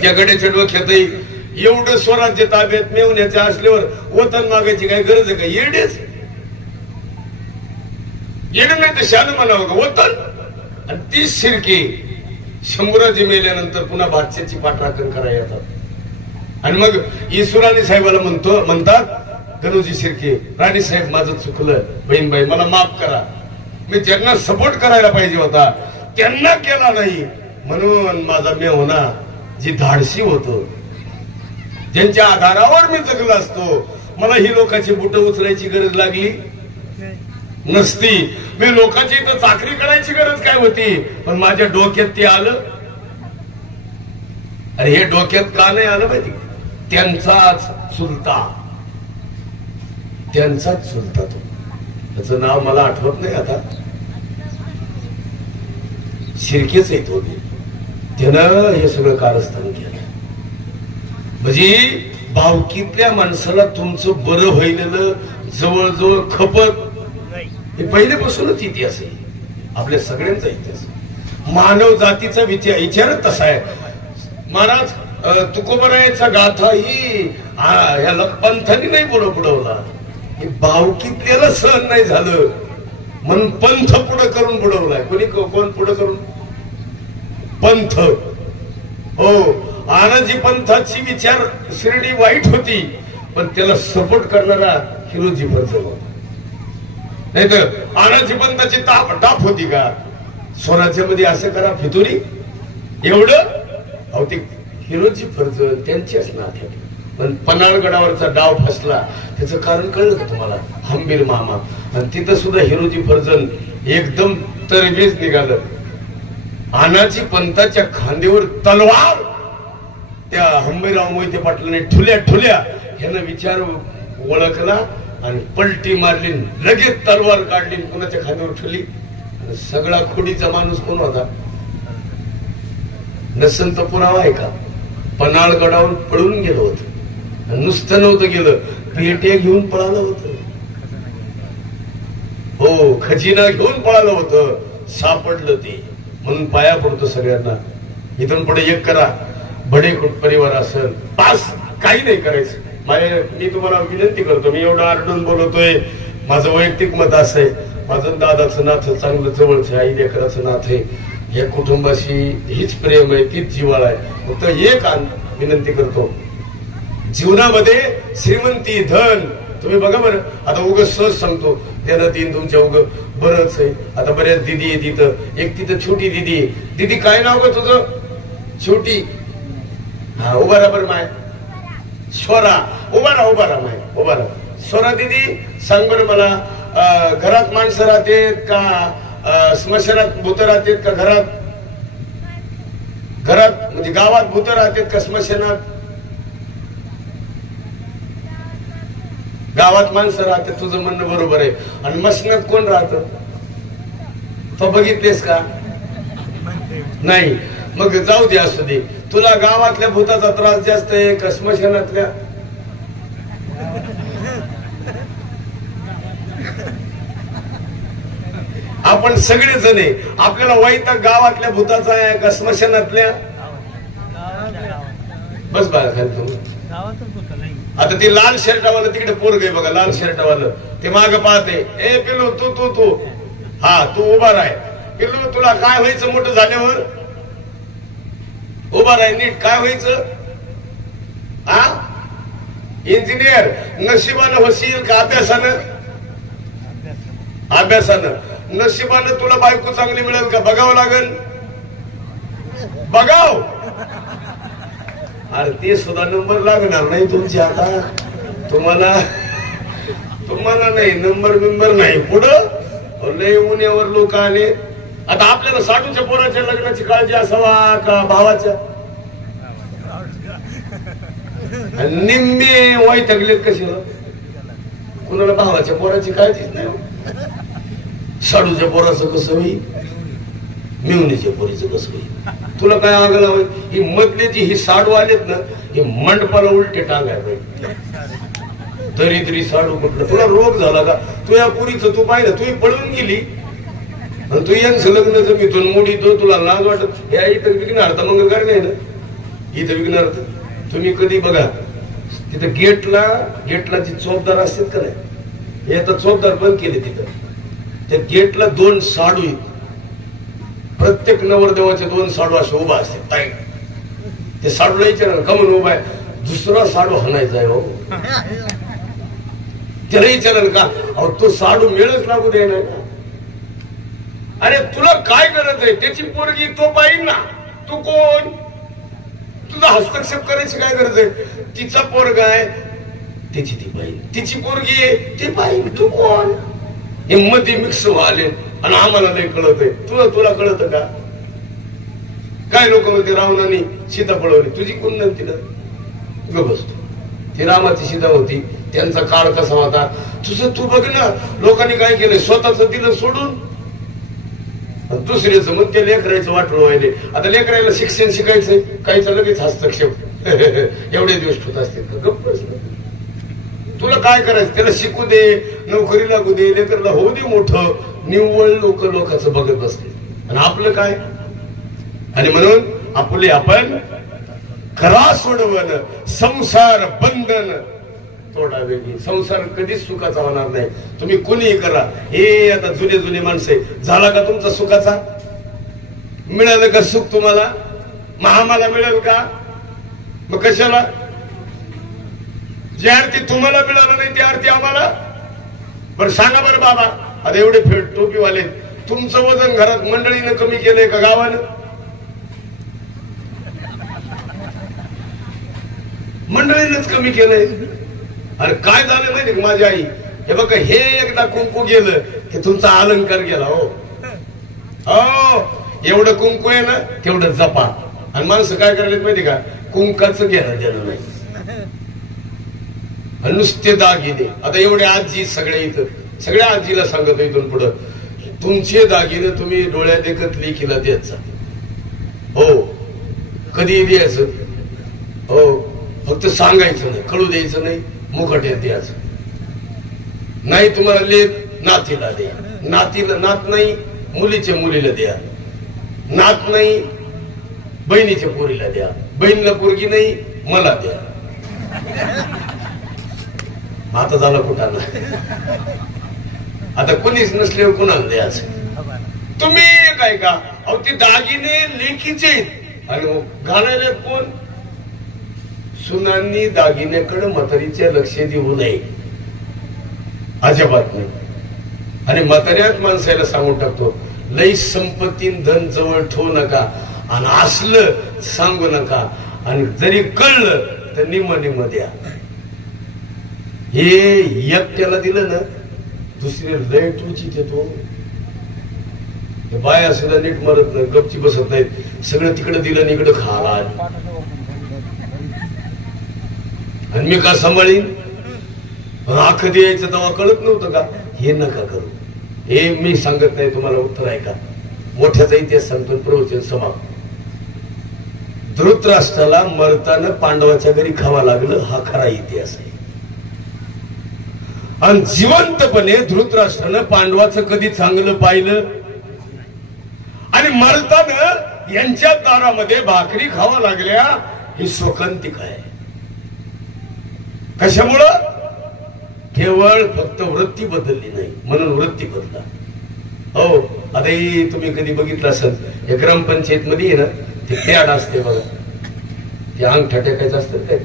त्या गड्याच्या डोक्यातही एवढं स्वराज्य ताब्यात मेवण्याचं असल्यावर वतन मागायची काही गरज आहे का? येडेच येणे नाही तर शान म्हणावं का वतन. आणि तीच शिर्के शंभराजे मेल्यानंतर पुन्हा बादशाची पाठराखण करायला येतात. आणि मग ईश्वराणी साहेबाला म्हणतात गणोजी शिर्के, राणी साहेब माझं चुकलं, बहीणबाई मला माफ करा, मी ज्यांना सपोर्ट करायला पाहिजे होता त्यांना केला नाही, म्हणून माझा मेवना जी धाडसी होतो, ज्यांच्या आधारावर मी जगलो असतो, मला ही लोकांची बुट उचलायची गरज लागली नसती. मी लोकांची इथं चाकरी करायची गरज काय होती, पण माझ्या डोक्यात ते आलं. अरे हे डोक्यात का नाही आलं माहिती? त्यांचाच चुलता तो, त्याचं नाव मला आठवत नाही आता, शिर्केच येत होते. त्यानं हे सगळं कारस्थान केलं. म्हणजे भावकीतल्या माणसाला तुमचं बरं व्हायलेलं जवळजवळ खपत हे पहिल्यापासूनच इतिहास आहे, आपल्या सगळ्यांचा इतिहास. मानव जातीचा विचारच तसा आहे. महाराज तुकोबरायचा गाथा ही ह्याला पंथाने नाही पुढं बुडवला, भावकीतल्याला सहन नाही झालं म्हणून पंथ पुढं करून बुडवलाय. कोण पुढं करून? पंथ. हो, आनाजी पंथाची विचार श्रेणी वाईट होती, पण त्याला सपोर्ट करणारा हिरोजी फर्जल होता. नाही तर आनाजी पंथाची टाप होती का? स्वराज्यामध्ये असं करा फितुरी एवढं अहो, ते हिरोजी फर्जल त्यांच्याच नात्यात. पण पन्हाळगडावरचा डाव फसला त्याचं कारण कळलं का तुम्हाला? हंबीर मामा. आणि तिथं सुद्धा हिरोजी फर्जल एकदम तरबेज निघालं. आनाजी पंथाच्या खांद्यावर तलवार त्या हंबीरराव मोहिते पाटलाने ठुल्या ह्यानं विचार ओळखला आणि पलटी मारली, लगेच तलवार काढली, कुणाच्या खांद्यावर ठुली. सगळा खोडीचा माणूस कोण होता? नसन तर पुरावा आहे का? पन्हाळगडावर पळून गेलो होतं. नुसतं नव्हतं गेलं, पेट्या घेऊन पळालं होतं. हो, खजिना घेऊन पळालं होतं. सापडलं ते. म्हणून पाया पडतो सगळ्यांना, इथून पुढे एक करा, बडेकोट परिवार असेल पास, काही नाही करायचं. मी तुम्हाला विनंती करतो, मी एवढं आरडून बोलतोय, माझं वैयक्तिक मत असं आहे, माझं दादाचं नातं चांगलं जवळचं आहे, आई लेकराचं नातं आहे, या कुटुंबाशी हीच प्रेम आहे, तीच जिव्हाळा आहे. फक्त एक विनंती करतो, जीवनामध्ये श्रीमंती धन तुम्ही बघा बरं, आता उगाच सहज सांगतो, त्यानं तीन तुमच्या उग बरंच आहे. आता बऱ्याच दिदी आहे तिथं, एक तिथं छोटी दिदी आहे. दिदी काय नाव ग तुझं? छोटी. हा, उभा राहा बरं माय. स्वरा. उभा राहा माय, उभा राहा. स्वरा दिदी सांग बरं मला, घरात माणसं राहतेत का स्मशानात भूत राहतेत का घरात म्हणजे गावात भूत राहतेत का स्मशानात? गावात माणसं राहते. तुझं म्हणणं बरोबर आहे. आणि मसनात कोण राहत? तो बघितलेस का? नाही. मग जाऊ दे, असू दे. तुला गावातल्या भूताचा त्रास जास्त आहे का स्मशानातल्या? आपण सगळे जण आहे, आपल्याला वैताग गावातल्या भूताचा आहे का स्मशानातल्या? बस बाळा खाली तुम्ही. आता ते लाल शर्टावालं तिकडे पोरग आहे बघा, लाल शर्टावालं ते माग पाहते. ए पिलू, तू हा, तू उभा राह. पिलू, तुला काय व्हायचं मोठं झाल्यावर? उभा राह नीट. काय व्हायचं? हा, इंजिनियर. नशिबानं होशील का अभ्यासानं? नशिबानं तुला बायको चांगली मिळेल का? बघावं लागेल. बघाव. अरे ते सुद्धा नंबर लागणार नाही तुमची. आता तुम्हाला नाही नंबर नाही. पुढं लय उन्यावर लोक आले. आता आपल्याला साठूच्या पोराच्या लग्नाची काळजी असावा का भावाच्या? निम्मे वैतागलेत कशाला? कुणाला भावाच्या पोराची काळजीच नाही. साडूच्या पोराचं कसं होईल, मिवणीच्या पोरीचं कसं होईल? तुला काय आगला होईल? ही मधल्याची ही साडू आलेत ना, हे मंडपाला उलटे टांगाय पाहिजे. तरी साडू कुठलं? तुला रोग झाला का? तू या पोरीचं तू पाहिलं, तू पळून गेली. आणि तू यांचं लग्न जमीतून मोडीतो, तुला लाज वाटत. या इथं विकणार तर मंगलकार नाही ना, इथं विकणार. तुम्ही कधी बघा तिथं गेटला जी चोपदार असतात का नाही, हे आता चोपदार बंद केले. तिथं त्या गेटला 2 साडू आहेत. प्रत्येक नवरदेवाचे 2 साडू असे उभा असतात ताई. ते साडूला विचारणार का म्हणून उभा आहे, दुसरा साडू हाणायचा आहे हो. त्याला विचारणार का, अहो तो साडू मेळच लागू दे ना. अरे तुला काय गरज आहे, त्याची पोरगी तो पाहिजे ना, तू कोण, तुझा हस्तक्षेप करायची काय गरज आहे. तिचा पोरगा आहे त्याची ती पाहिजे, तिची पोरगी आहे ती पाहिजे, तू कोण. हे मध्ये मिक्स व्हाले आणि आम्हाला नाही कळत आहे. तुला कळत का. काय लोक म्हणते रावणाने सीता पळवली, तुझी कोण नव्हती ना, ग बसतो. ती रामाची सीता होती, त्यांचा काळ कसा होता तुझं तू बघ ना. लोकांनी काय केलं, स्वतःच दिलं सोडून दुसऱ्याचं मग त्या लेकरायचं वाटलं व्हायले. आता लेकरायला शिक्षण शिकायचंय, काहीच लगेच हस्तक्षेप एवढे दिवस होत असते का. गप्प तुला काय करायचं, त्याला शिकू दे, नोकरी लागू दे, लेकरला होऊ दे मोठं. निव्वळ लोकांचं बघत बसते आणि आपलं काय. आणि म्हणून आपण खरा सोडवण संसार बंधन तोडावे. संसार कधीच सुखाचा होणार नाही. तुम्ही कोणीही करा. हे आता जुने माणसे, झाला का तुमचा सुखाचा, मिळालं का सुख तुम्हाला, आम्हाला मिळेल का. मग कशाला, जी आरती तुम्हाला मिळालं नाही ती आरती आम्हाला. बरं सांगा बरं बाबा, आता एवढे टोपीवाले, तुमचं वजन घरात मंडळीनं कमी केलंय का गावानं. मंडळीनंच कमी केलंय. अरे काय झालं माहिती का माझी आई, हे बघा हे एकदा कुंकू गेलं की तुमचा अलंकार गेला हो. एवढं कुंकू आहे ना तेवढं जपा. आणि माणसं काय करायला माहिती का, कुंकाचं घेणं देणं नाही, नुसते दागिने. आता एवढे आजी सगळे इथं, सगळ्या आजीला सांगतो इथून पुढं, तुमचे दागिने तुम्ही डोळ्यात देखत लेकीला द्यायचा हो. कधी द्यायचं हो, फक्त सांगायचं नाही, कळू द्यायचं नाही, मुखट्यात द्यायचं नाही. तुम्हाला लेख नातीला द्या, नातीला नात नाही मुलीच्या मुलीला द्या, नात नाही बहिणीच्या पोरीला द्या, बहिणीला पोरगी नाही मला द्या. आता झालं कुठाला, आता कोणीच नसल्यावर कोणाला द्यायचं. तुम्ही काय का, अहो ते दागिने लेखीचे आणि घालायला कोण. सुनांनी दागिन्याकडे म्हातारीच्या लक्ष देऊ नये, अजिबात नाही. आणि म्हाताऱ्यात माणसाला सांगून टाकतो, लई संपत्ती धन जवळ ठेवू नका आणि असलं सांगू नका. आणि जरी कळलं तर निम द्या. हे एकट्याला दिलं ना, दुसरे लय टोचीत येतो. बाया सुद्धा नीट मरत नाही, गपची बसत नाहीत. सगळं तिकडे दिलं आणि इकडे खाला. आणि मी का सांभाळीन, आख द्यायचं तेव्हा कळत नव्हतं का. हे नका करू. हे मी सांगत नाही तुम्हाला, उत्तर आहे का. मोठ्याचा इतिहास सांगतो, प्रवचन समाप्त. धृतराष्ट्राला मरताना पांडवाच्या घरी खावा लागलं, हा खरा इतिहास आहे. आणि जिवंतपणे धृतराष्ट्रानं पांडवाचं कधी चांगलं पाहिलं. आणि मरताना यांच्या दारामध्ये भाकरी खावा लागल्या, ही शोकांतिक आहे. कशामुळं, केवळ फक्त वृत्ती बदलली नाही म्हणून वृत्ती बदला. हो, आता तुम्ही कधी बघितलं असेल, हे ग्रामपंचायत मध्ये ना ते पॅड असते बघा, ते अंगठा टेकायचं असतं काय.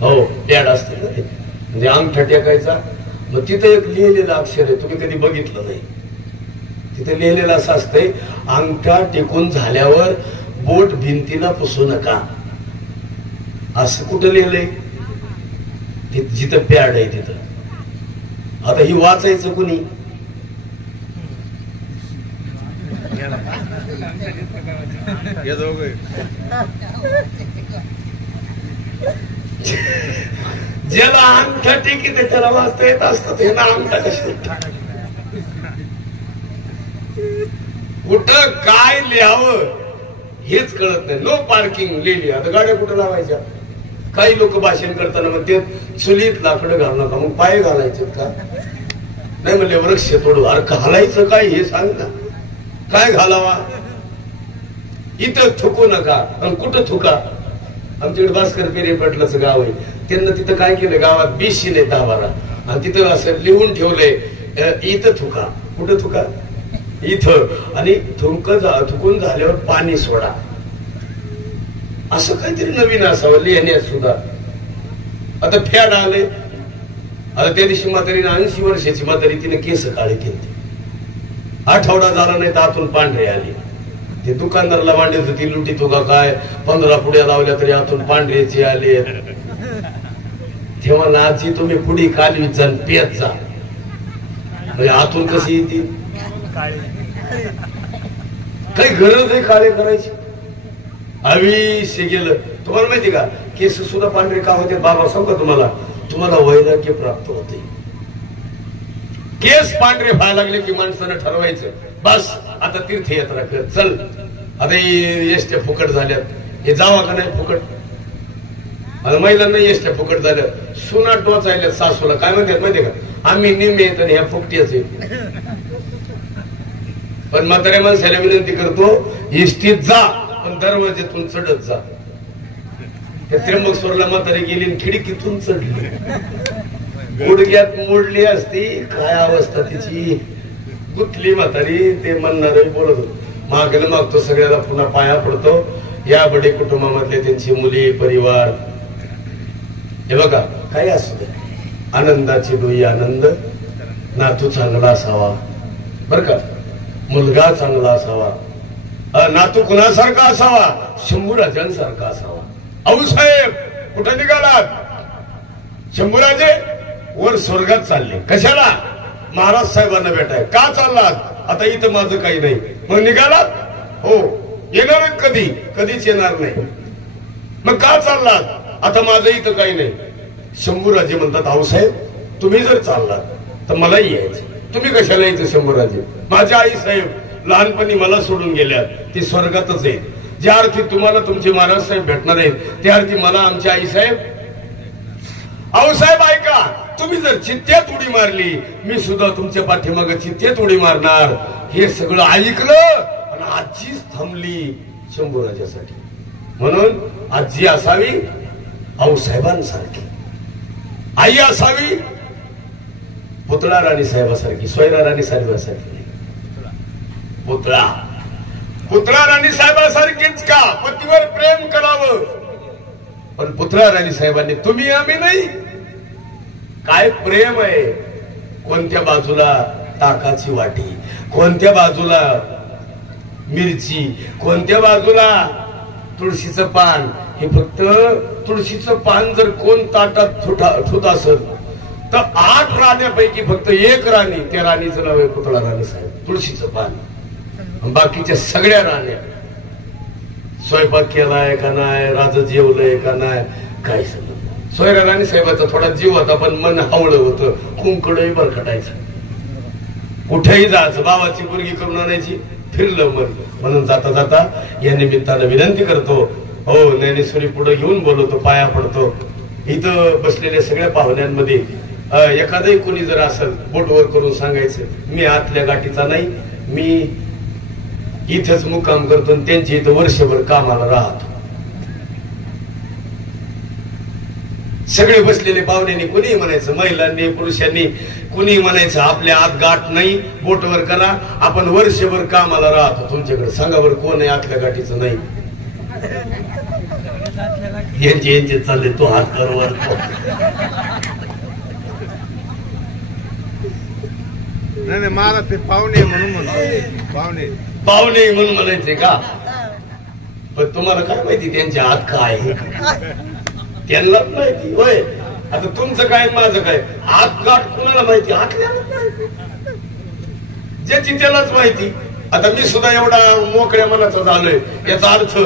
हो, पॅड असते ना ते, म्हणजे अंगठा टेकायचा. मग तिथं एक लिहिलेलं अक्षर आहे, तुम्ही कधी बघितलं नाही. तिथे लिहिलेलं असं असतंय, अंगठा टेकून झाल्यावर बोट भिंतीला पुसू नका. असं कुठं लिहिलंय, जिथं पॅड आहे तिथं. आता ही वाचायचं कुणी, ज्याला अंगठा टेकीत त्याला वाचता येत असतं, हे ना अंगठा कशा कुठं काय लिहावं हेच कळत नाही. नो पार्किंग लिहिली, आता गाड्या कुठं लावायच्या. काही लोक भाषण करताना मग ते चुलीत लाकडं घालू नका, मग पाय घालायचे का. नाही म्हणले वृक्ष तोडू. अरे घालायचं काय हे सांग ना, काय घालावा? इथं थुकू नका. आणि कुठं थुका? आमच्याकडे भास्कर पेरे पाटलाचं गाव आहे, त्यांना तिथं काय केलं, गावात 20 शिले 10-12 आणि तिथं असं लिहून ठेवलंय इथं थुका. कुठं थुका? इथं. आणि थुकून झाल्यावर पाणी सोडा. असं काहीतरी नवीन असावं लिहिण्यात सुद्धा. आता फॅड आले. आता त्या दिवशी म्हातारीने 80 वर्षाची म्हातारी, तिने केस काळे केले. आठवडा झाला नाही तर आतून पांढरे आले. ते दुकानदाराला मांडत होती, लुटी तुका काय 15 पुड्या लावल्या तरी आतून पांढऱ्याचे आले. तेव्हा नाची तुम्ही पुढी कालवीत जा पेत जा, म्हणजे आतून कशी येतील? काही गरज आहे काळे करायची? आयुष्य गेलं. तुम्हाला माहिती का केस सुद्धा पांढरे का होते? बाबा सांगू का तुम्हाला वैराग्य प्राप्त होते. केस पांढरे व्हायला लागले की माणसानं ठरवायचं बस आता तीर्थयात्रा कर. चल आता एसट्या फुकट झाल्यात, हे जावा का नाही फुकट? आता महिलांना एसट्या फुकट झाल्या, सुना टोचायल्यात सासूला. काय म्हणतात माहितीये का? आम्ही निम्मे येत आणि ह्या फुकटीच आहेत. पण म्हाताऱ्या माणसाला विनंती करतो, एसटीत जा पण दरवाजेतून चढत जा. त्या त्र्यंबकेश्वरला म्हातारी गेली आणि खिडकीतून चढली. गुडघ्यात मोडली असती, काय अवस्था तिची. गुतली म्हातारी. ते म्हणणार बोलत होतो, मागेला मागतो सगळ्याला पुन्हा पाया पडतो. या बडे कुटुंबामधले त्यांची मुली परिवार, हे बघा काय असू दे, आनंदाची डोई आनंद. नातू चांगला असावा बर का, मुलगा चांगला असावा, नातू कुणासारखा असावा? शंभूराजांसारखा असावा. आऊसाहेब कुठे निघालात? शंभूराजे वर स्वर्गात चालले. कशाला? महाराज साहेबांना भेटाय. का चाललात? आता इथं माझं काही नाही. मग निघालात? हो. येणार कधी? कधीच येणार नाही. मग का चाललात? आता माझं इथं काही नाही. शंभूराजे म्हणतात, आऊसाहेब तुम्ही जर चाललात तर मलाही यायचं. तुम्ही कशाला यायचं शंभूराजे? माझ्या आई साहेब लहानपणी मला सोडून गेल्या, ती स्वर्गातच आहेत. ज्या अर्थी तुम्हाला तुमचे महाराज साहेब भेटणार आहेत त्या अर्थी मला आमची आई साहेब. आऊसाहेब ऐका, तुम्ही जर चित्त्यात उडी मारली मी सुद्धा तुमच्या पाठीमागे चित्त्यात उडी मारणार. हे सगळं ऐकलं आणि आजीच थांबली शंभूराजासाठी. म्हणून आजी असावी आऊसाहेबांसारखी, आई असावी पुतळा राणी साहेबासारखी, सोयरा राणी साहेबासारखी. पुतळा राणी साहेबासारखीच का? पतीवर प्रेम करावं. पण पुतळा राणी साहेबांनी तुम्ही आम्ही नाही. काय प्रेम आहे. कोणत्या बाजूला ताकाची वाटी, कोणत्या बाजूला मिरची, कोणत्या बाजूला तुळशीचं पान. हे फक्त तुळशीचं पान जर कोण ताटात ठुत असेल तर 8 राण्यापैकी फक्त 1 राणी, त्या राणीचं नाव आहे पुतळा राणी साहेब. तुळशीचं पान. बाकीच्या सगळ्या राण्या स्वयंपाक केलाय का नाही, राज जेवलंय का नाही, काय समज. सोयरा राणी साहेबाचा थोडा जीव होता पण मन हवळं होतं. कुंकडही बरकटायचं. कुठेही जायचं, बाबाची मुलगी करून आणायची, फिरलं मन. म्हणून जाता जाता या निमित्तानं विनंती करतो, हो ज्ञानेश्वरी पुढे घेऊन बोलवतो, पाया पडतो. इथं बसलेल्या सगळ्या पाहुण्यांमध्ये एखादंही कोणी जर असेल बोटवर करून सांगायचं, मी आतल्या गाठीचा नाही, मी इथंच मुक्काम करतो आणि त्यांच्या इथं वर्षभर कामाला राहतो. सगळे बसलेले पाहुण्यांनी कुणी म्हणायचं, महिलांनी पुरुषांनी कुणी म्हणायचं, आपल्या आत गाठ नाही, बोटवर करा, आपण वर्षभर कामाला राहतो तुमच्याकडे. सांगा बरं कोण आहे आतल्या गाठीचं नाही? यांचे चालले, तो हात कर वर. नाही मला ते पाहुणे म्हणून म्हणतो, पाहुणे म्हणून म्हणायचे का? पण तुम्हाला काय माहिती त्यांच्या हात काय? त्यांनाच माहिती होय. आता तुमचं काय माझं काय? हात गाठ कुणाला माहिती? ज्याची त्यालाच माहिती. आता मी सुद्धा एवढा मोकळ्या मनाचा झालोय, याचा अर्थ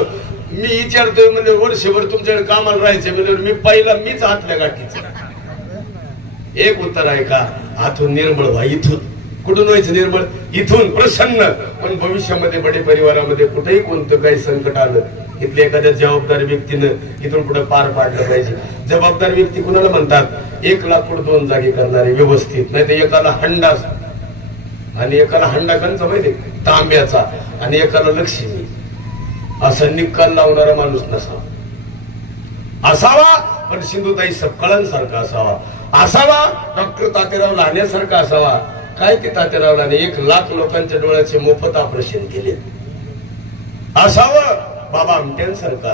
मी विचारतोय म्हणजे वर्षभर तुमच्याकडे कामाला राहायचं म्हणजे मी पहिला मीच हातल्या गाठीचा. एक उत्तर आहे का? हातून निर्मळ व्हा. इथून कुठून व्हायचं निर्मळ? इथून प्रसन्न. पण भविष्यामध्ये बडे परिवारामध्ये कुठेही कोणतं काही संकट आलं इथल्या एखाद्या जबाबदार व्यक्तीनं इथून पुढे पार पाडलं पाहिजे. जबाबदार व्यक्ती कुणाला म्हणतात? 1 लाख फूट 2 जागी करणारे व्यवस्थित, नाही तर एकाला हंडा आणि एकाला हंडा कंचा माहिती तांब्याचा आणि एकाला लक्ष्मी असा निकाल लावणारा माणूस असावा. पण सिंधुताई सपकाळांसारखा असावा. डॉक्टर तात्याराव लाहण्यासारखा असावा. काय ते तात्याराव लाहणे 1 लाख लोकांच्या डोळ्याचे मोफत ऑपरेशन केले असावं. बाबा आमट्यांसारखं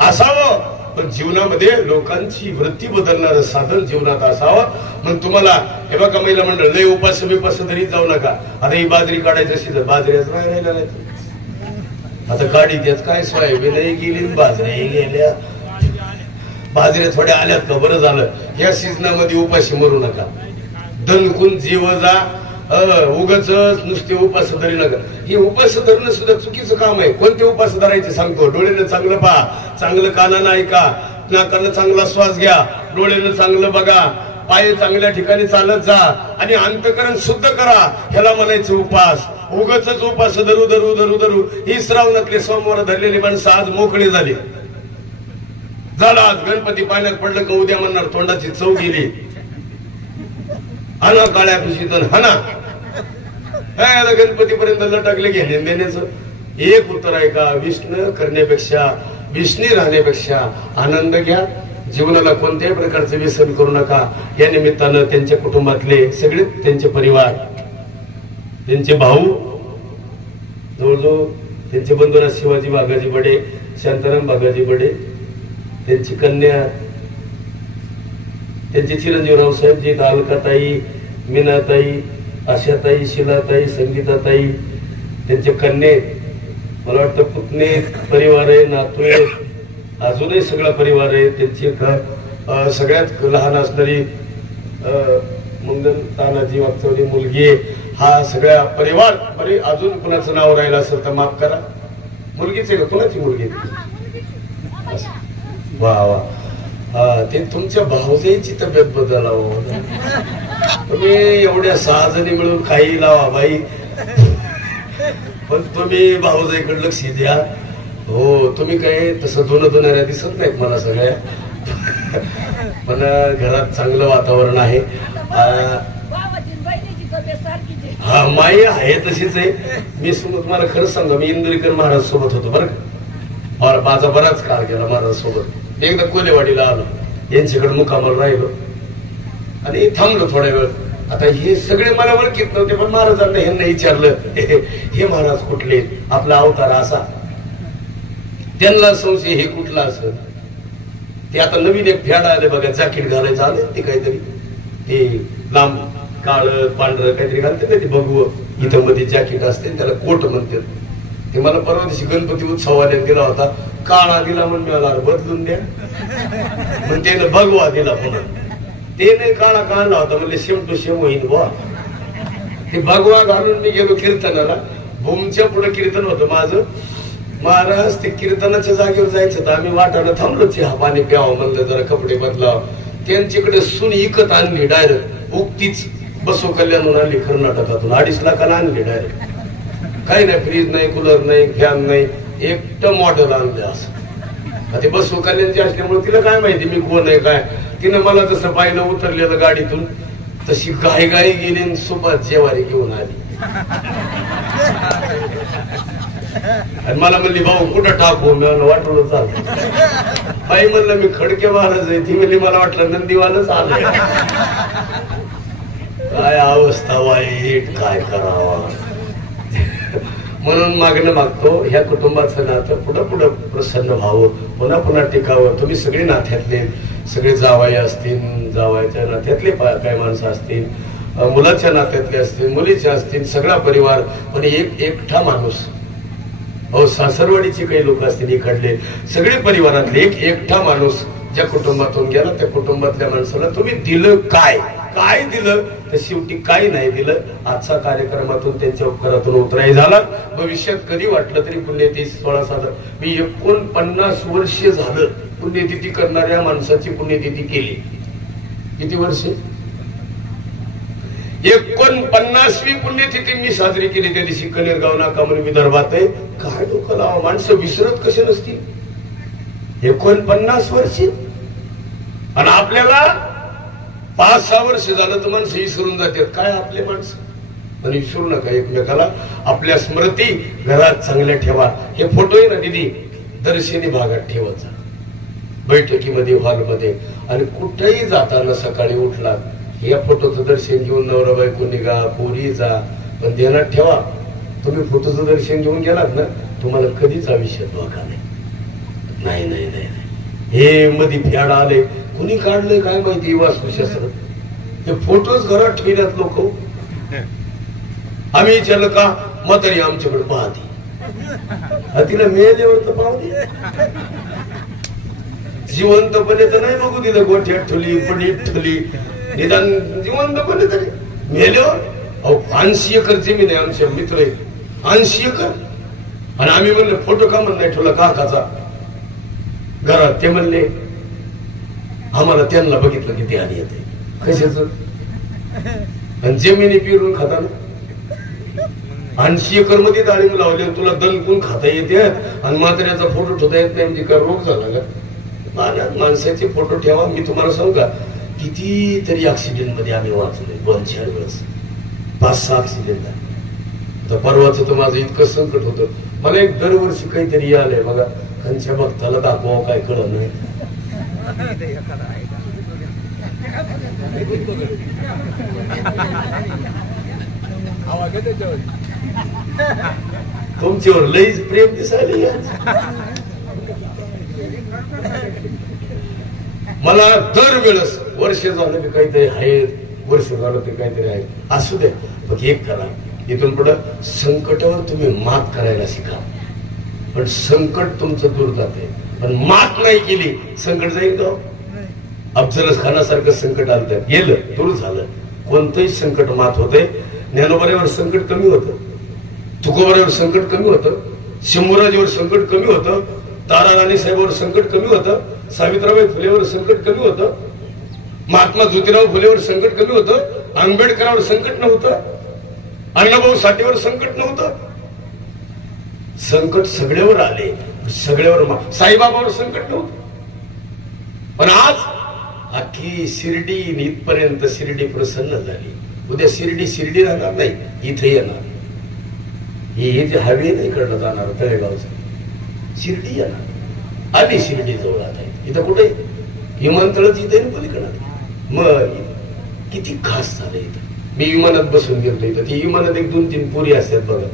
असावं. पण जीवनामध्ये लोकांची वृत्ती बदलणारं साधन जीवनात असावं. मग तुम्हाला हे बघा महिला मंडळ लय उपास बिपास तरी जाऊ नका. आता ही बाजरी काढायची अशी तर बाजऱ्याच नाही राहिला नाही. आता गाडी त्याच काय सोयाबीनही गेली बाजऱ्याही गेल्या. बाजऱ्या थोड्या आल्यात का बरं झालं. या सीजनामध्ये उपाशी मरू नका. दणकून जीव जा. उगाच नुसते उपास धरी नका. हे उपास धरणं सुद्धा चुकीचं काम आहे. कोणते उपास धरायचे सांगतो. डोळ्यानं चांगलं पहा, चांगलं कानानं ऐका, नाकानं चांगला श्वास घ्या, डोळ्यानं चांगलं बघा, पाय चांगल्या ठिकाणी चालत जा आणि अंतकरण शुद्ध करा. ह्याला म्हणायचं उपास. उगाच उपास धरू धरू धरू धरू ही श्रावणातले सोमवार धरलेली माणसं आज मोकळी झाली. झालं आज गणपती पाण्यात पडलं का उद्या म्हणणार तोंडाची चव गेली. हाना काळ्या खुशीतून हाना. गणपतीपर्यंत लटकले घेणे देण्याचं एक उत्तर आहे का? विष्णू करण्यापेक्षा विष्णू राहण्यापेक्षा आनंद घ्या. जीवनाला कोणत्याही प्रकारचं व्यसन करू नका. या निमित्तानं त्यांच्या कुटुंबातले सगळे त्यांचे परिवार, त्यांचे भाऊ, जवळजवळ त्यांचे बंधुराज शिवाजी बागाजी बडे, शांताराम बागाजी बडे, त्यांची कन्या, त्यांचे चिरंजीव रावसाहेबजी, अलकाताई, मीनाताई, आशाताई, शिलाताई, संगीताताई, त्यांचे कन्ये, मला वाटतं पुतणे परिवार आहे, नातू आहे, अजूनही सगळा परिवार आहे. त्यांची सगळ्यात लहान असणारी मंगल तानाजी वागचौरी मुलगी आहे. हा सगळा परिवार. अजून कुणाचं नाव राहिलं असेल तर माफ करा. मुलगीच आहे का? कुणाची मुलगी? वा वा. ते तुमच्या भाऊजाईची तब्येत बदला हो. तुम्ही एवढ्या 6 जणी मिळून काही लावा बाई, पण तुम्ही भाऊजाईकडे लक्ष द्या. हो तुम्ही काय तसं धुण्याऱ्या दिसत नाहीत मला सगळ्या. पण घरात चांगलं वातावरण आहे. हा माई आहे तशीच आहे. मी तुम्हाला खरंच सांगा, मी इंदुरीकर महाराज सोबत होतो बरं का. माझा बराच काळ गेला महाराज सोबत. एकदा कोलेवाडीला आलो, यांच्याकडे मुक्कामाला राहिलो आणि थांबलो थोड्या वेळ. आता हे सगळे मला ओळखीत नव्हते, पण महाराजांना ह्यांना विचारलं हे महाराज कुठले, आपला अवतार असा. त्यांना संशय हे कुठला असं. ते आता नवीन एक फॅड आले बघा, जॅकेट घालायचं आले ते काहीतरी, ते लांब काळ पांढरं काहीतरी घालते ना ते भगवं, इथं मध्ये जॅकेट असते त्याला कोट म्हणते. ते मला परवा दिवशी गणपती उत्सवाला दिला होता. काळा दिला म्हणून मला बदलून द्या, पण त्यानं भगवा दिला पुन्हा. ते नाही काळा काढला होता म्हणजे शेम टू शेम होईल बुवा. ते भगवा घालून मी गेलो कीर्तनाला. भूमच्या पुढे कीर्तन होतं माझं. महाराज ते कीर्तनाच्या जागेवर जायचं तर आम्ही वाटानं थांबलो. चहा पाणी प्यावं म्हणलं, जरा कपडे बदलावं. त्यांच्याकडे सून इकत आणली डायरेक्ट. उक्तीच बसो कल्याणून आणली कर्नाटकातून. 2.5 लाखाला आणली डायरेक्ट. काही नाही, फ्रीज नाही, कूलर नाही, फॅन नाही, एकटं मॉडेल आणलं असं. ते बसो कल्याणची असल्यामुळे तिला काय माहिती मी कोण आहे काय. तिनं मला जसं पाहिलं उतरलेलं गाडीतून तशी गाई गेली सोबत जेवारी घेऊन आली. आणि मला म्हणली भाऊ कुठं टाकू. मी वाटलं चालतं. बाई म्हणलं मी खडके महाराज आहे. ती म्हणली मला वाटलं नंदीवालच आलं. काय अवस्था वाईट, काय करावा. म्हणून मागणं मागतो ह्या कुटुंबाचं नातं पुढं पुढं प्रसन्न व्हावं, पुन्हा पुन्हा टिकावं. तुम्ही सगळे नात्यातले, सगळे जावाई असतील, जावायच्या नात्यातले काही माणसं असतील, मुलाच्या नात्यातले असतील, मुलीचे असतील, सगळा परिवार. पण एकटा माणूस. अहो सासरवाडीचे काही लोक असतील इकडले, सगळे परिवारातले एकटा माणूस ज्या कुटुंबातून गेला त्या कुटुंबातल्या माणसाला तुम्ही दिलं काय दिलं तर शेवटी काही नाही दिलं. आजचा कार्यक्रमातून त्यांच्या उपकारातून उतराई झाला. भविष्यात कधी वाटलं तरी पुण्यतिथी 16 मी 49 वर्ष झालं पुण्यतिथी करणाऱ्या माणसाची पुण्यतिथी केली. किती वर्ष? 49वी पुण्यतिथी मी साजरी केली त्या दिवशी कनेरगाव नाका म्हणून विदर्भात आहे. काय डोकं लावा, माणसं विसरत कसे नसतील. 49 वर्षी आणि आपल्याला 5-6 वर्ष झालं तर माणसं विसरून जातात. काय आपले माणसं. आणि विसरू नका एकमेकाला. आपल्या स्मृती घरात चांगल्या ठेवा. हे फोटो आहे ना दिदी, दर्शनी भागात ठेवायचा, बैठकीमध्ये, हॉलमध्ये. आणि कुठेही जाताना सकाळी उठला या फोटोचं दर्शन घेऊन नवरा बायको निघा, पोरी जा. पण ध्यानात ठेवा, तुम्ही फोटोचं दर्शन घेऊन गेलात ना, तुम्हाला कधीच आयुष्यात धोका नाही. नाही नाही नाही. हे मध्ये फॅड आले, कुणी काढलंय काय माहिती वास्तुशास्त्र. हे फोटोच घरात ठेवल्यात लोक. आम्ही विचारलं का, म्हातारी आमच्याकडे पाहते. तिला मेल्यावर तर पाहू दे, जिवंतपणे तर नाही बघू दिलं. गोठ्यात ठेवली, पडीत ठेवली, निदान जिवंतपणे तरी. मेल्यावर 80 एकर जमीन आहे, आमचे मित्र आहे 80 एकर. आणि आम्ही म्हणलं फोटो का म्हणून नाही ठेवला काकाचा घरात. ते म्हणले आम्हाला त्यांना बघितलं की ते आणि येते कशाच. आणि जमिनी पिरून खाताना 80 एकर मध्ये डाळिंब लावले, तुला दणकून खाता येते आणि म्हाताऱ्याचा फोटो ठेवता येत नाही. म्हणजे काय रोग झाला का. माणसाचे फोटो ठेवा. मी तुम्हाला सांगू का, कितीतरी ऍक्सिडेंट मध्ये आम्ही वाचलोय 2-4 वेळेस, 5-6 ऍक्सिडेंट. तर परवाचं तर माझं इतकं संकट होतं. मला एक दरवर्षी काहीतरी आलंय बघा, त्यांच्या भक्ताला दाखवावं काय कळत नाही. तुमच्यावर लईच प्रेम दिसायला. मला दरवेळेस वर्ष झालं की काहीतरी आहे, वर्ष झालं ते काहीतरी आहे. असू दे, पण एक करा, इथून पुढे संकटावर तुम्ही मात करायला शिका. पण संकट तुमचं दूर जाते. पण मात नाही केली संकट जाईल का. अफजल खानासारखं संकट आलं गेलं, दूर झालं. कोणतंही संकट मात होते. ज्ञानोबावर संकट कमी होतं, तुकोबावर संकट कमी होतं, शंभूराजीवर संकट कमी होतं, तारा राणी साहेबांवर संकट कमी होतं, सावित्रीबाई फुलेवर संकट कमी होतं, महात्मा ज्योतिराव फुलेवर संकट कमी होतं, आंबेडकरांवर संकट नव्हतं, अण्णाभाऊ साठेवर संकट नव्हतं. संकट सगळ्यावर आले, सगळ्यावर. साईबाबावर संकट नव्हतं. पण आज अख्खी शिर्डी इथपर्यंत शिर्डी प्रसन्न झाली. उद्या शिर्डी राहणार नाही, इथे येणार. इथे हवे नाही कडलं जाणार तळेगावचं, शिर्डी येणार. आली शिर्डी जवळ आता. इथं कुठे विमानतळच इथे पलीकडे. मग किती खास झालं इथं. मी विमानात बसून गेलो इथं. ती विमानात 1-2-3 पुरी असतात बघा.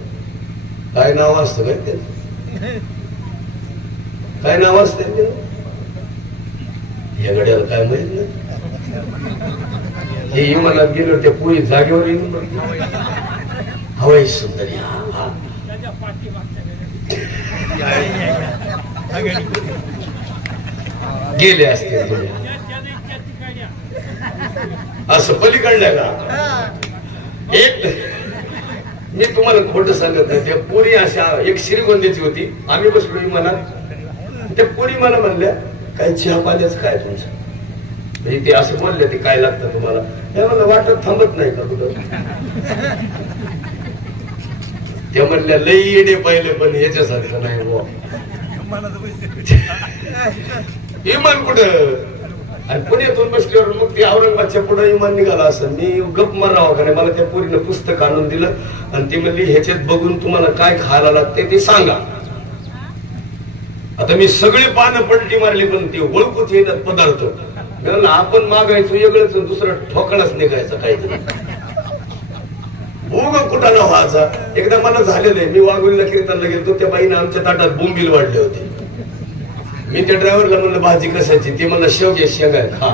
काय नाव असतं काय त्याचं, काय नाव असतं या गड्याला काय माहित नाही. हे विमानात गेलो त्या पुरी जागेवर येऊन हवाई सुंदरी गेले असते असं पलीकडल्या का. एक मी तुम्हाला खोटं सांगत नाही, त्या पुरी अशा एक श्रीगोंद्याची होती. आम्ही बसलो विमानात. त्या पुरी मला म्हणल्या काय चहा पाण्याचं काय तुमचं. म्हणजे ते असं बोलले ते काय लागतं तुम्हाला. हे मला वाटत थांबत नाही का कुठं. त्या म्हणल्या लई येडे पाहिले पण याच्यासारखं नाही बुवा. विमान कुठं. आणि पुण्यातून बसल्यावर मग ते औरंगाबादच्या पुढे विमान निघाला असं. मी गप मारावं का नाही. मला त्या पोरीनं पुस्तक आणून दिलं आणि ती म्हणली ह्याच्यात बघून तुम्हाला काय खायला लागते ते सांगा. आता मी सगळी पानं पलटी मारली पण ते ओळखूच येतात पदार्थ. आपण मागायचो वेगळंच, दुसरं ठोकळाच निघायचा काहीतरी. भोग कुठाला व्हायचा. एकदा मला झालेलं आहे. मी वाघोलीला कीर्तनला गेलो, त्या बाईनं आमच्या ताटात बोंबील वाढले होते. मी त्या ड्रायव्हरला म्हणलं भाजी कशाची. ते म्हणलं शेवग्या शेंगा खा.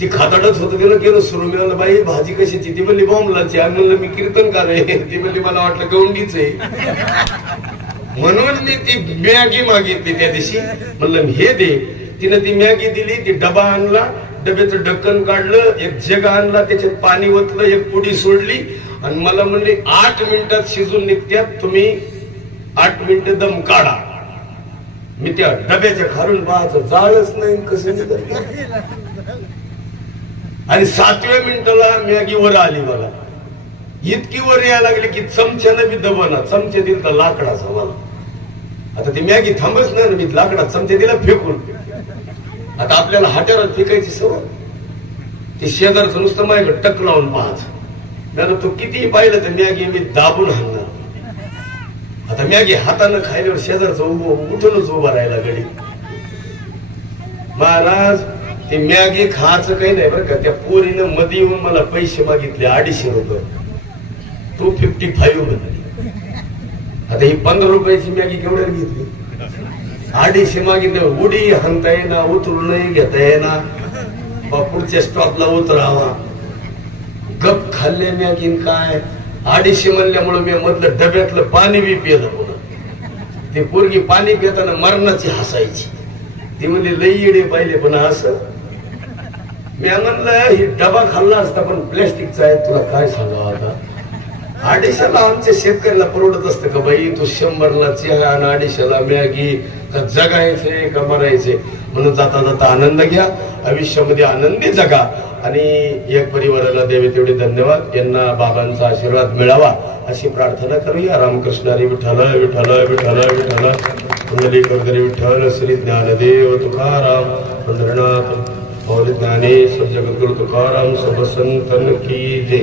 ती खाताडच होतं. त्यानं केलं सुरू. मी म्हणलं बाई भाजी कशाची. ती म्हणली बॉम्बलाची. आणि म्हणलं मी कीर्तनकार आहे. ती म्हणली मला वाटलं गवंडीच आहे. म्हणून मी ती मॅगी मागितली त्या दिवशी. म्हणलं हे दे. तिने ती मॅगी दिली. ती डबा आणला, डब्याचं ढक्कन काढलं, एक जग आणला, त्याच्यात पाणी ओतलं, एक पुडी सोडली आणि मला म्हणले 8 मिनिटात शिजून निघत्यात, तुम्ही 8 मिनिटं दम काढा. मी त्या डब्याच्या खालून पाहायचं जाळच नाही कसं. आणि 7व्या मिनिटाला मॅगी वर आली मला. इतकी वर यायला लागली की चमच्यानं बी दबना. चमचे दिल तर लाकडाचा मला. आता ती मॅगी थांबच नाही ना. मी लाकडात चमचे दिला फेकून. आता आपल्याला हाट्यावर फेकायची सवय. ते शेजारचं नुसतं माझ्याकडे टक लावून पाहायचं. त्याला तू कितीही पाहिलं तर मॅगी मी दाबून हाणणार. आता मॅगी हातानं खायल्यावर शेजारचं उठूनच उभा राहिला गडी. महाराज ते मॅगी खायचं काही नाही बरं का. त्या पोरीनं मध्ये येऊन मला पैसे मागितले 250 रुपये. 255 म्हणाली. आता ही 15 रुपयाची मॅगी केवढ्या घेतली. 250 मागितले. उडी हाणता येईना, उतरूनही घेता येईना. पुढच्या स्टॉपला उतरावा. गप खाल्ले मॅगीन काय. 250 म्हणल्यामुळे मी मधलं डब्यातलं पाणी बी पिलं. ते पोरगी पाणी पिताना मरणाची हसायची. ती म्हणजे लई येडे पाहिले. पण असं मी म्हणलं ही डबा खाल्ला असता पण प्लॅस्टिकचा आहे. तुला काय सांगावं आता. 250ला आमच्या शेतकऱ्याला परवडत असतं का बाई. तू 100ला चहा आणि 250ला मॅगी. का जगायचे का मरायचे. म्हणून जाता जाता आनंद घ्या. आयुष्यामध्ये आनंदी जगा. आणि एक परिवाराला देवे तेवढे धन्यवाद. यांना बाबांचा आशीर्वाद मिळावा अशी प्रार्थना करूया. रामकृष्ण हरी विठ्ठल विठ्ठल विठ्ठल विठ्ठल. पुंडलीकवरदरी विठ्ठल. श्री ज्ञानदेव तुकाराम पंढरीनाथ मौली ज्ञानेश्वर जगद्गुरु तुकाराम सब संतन की जय.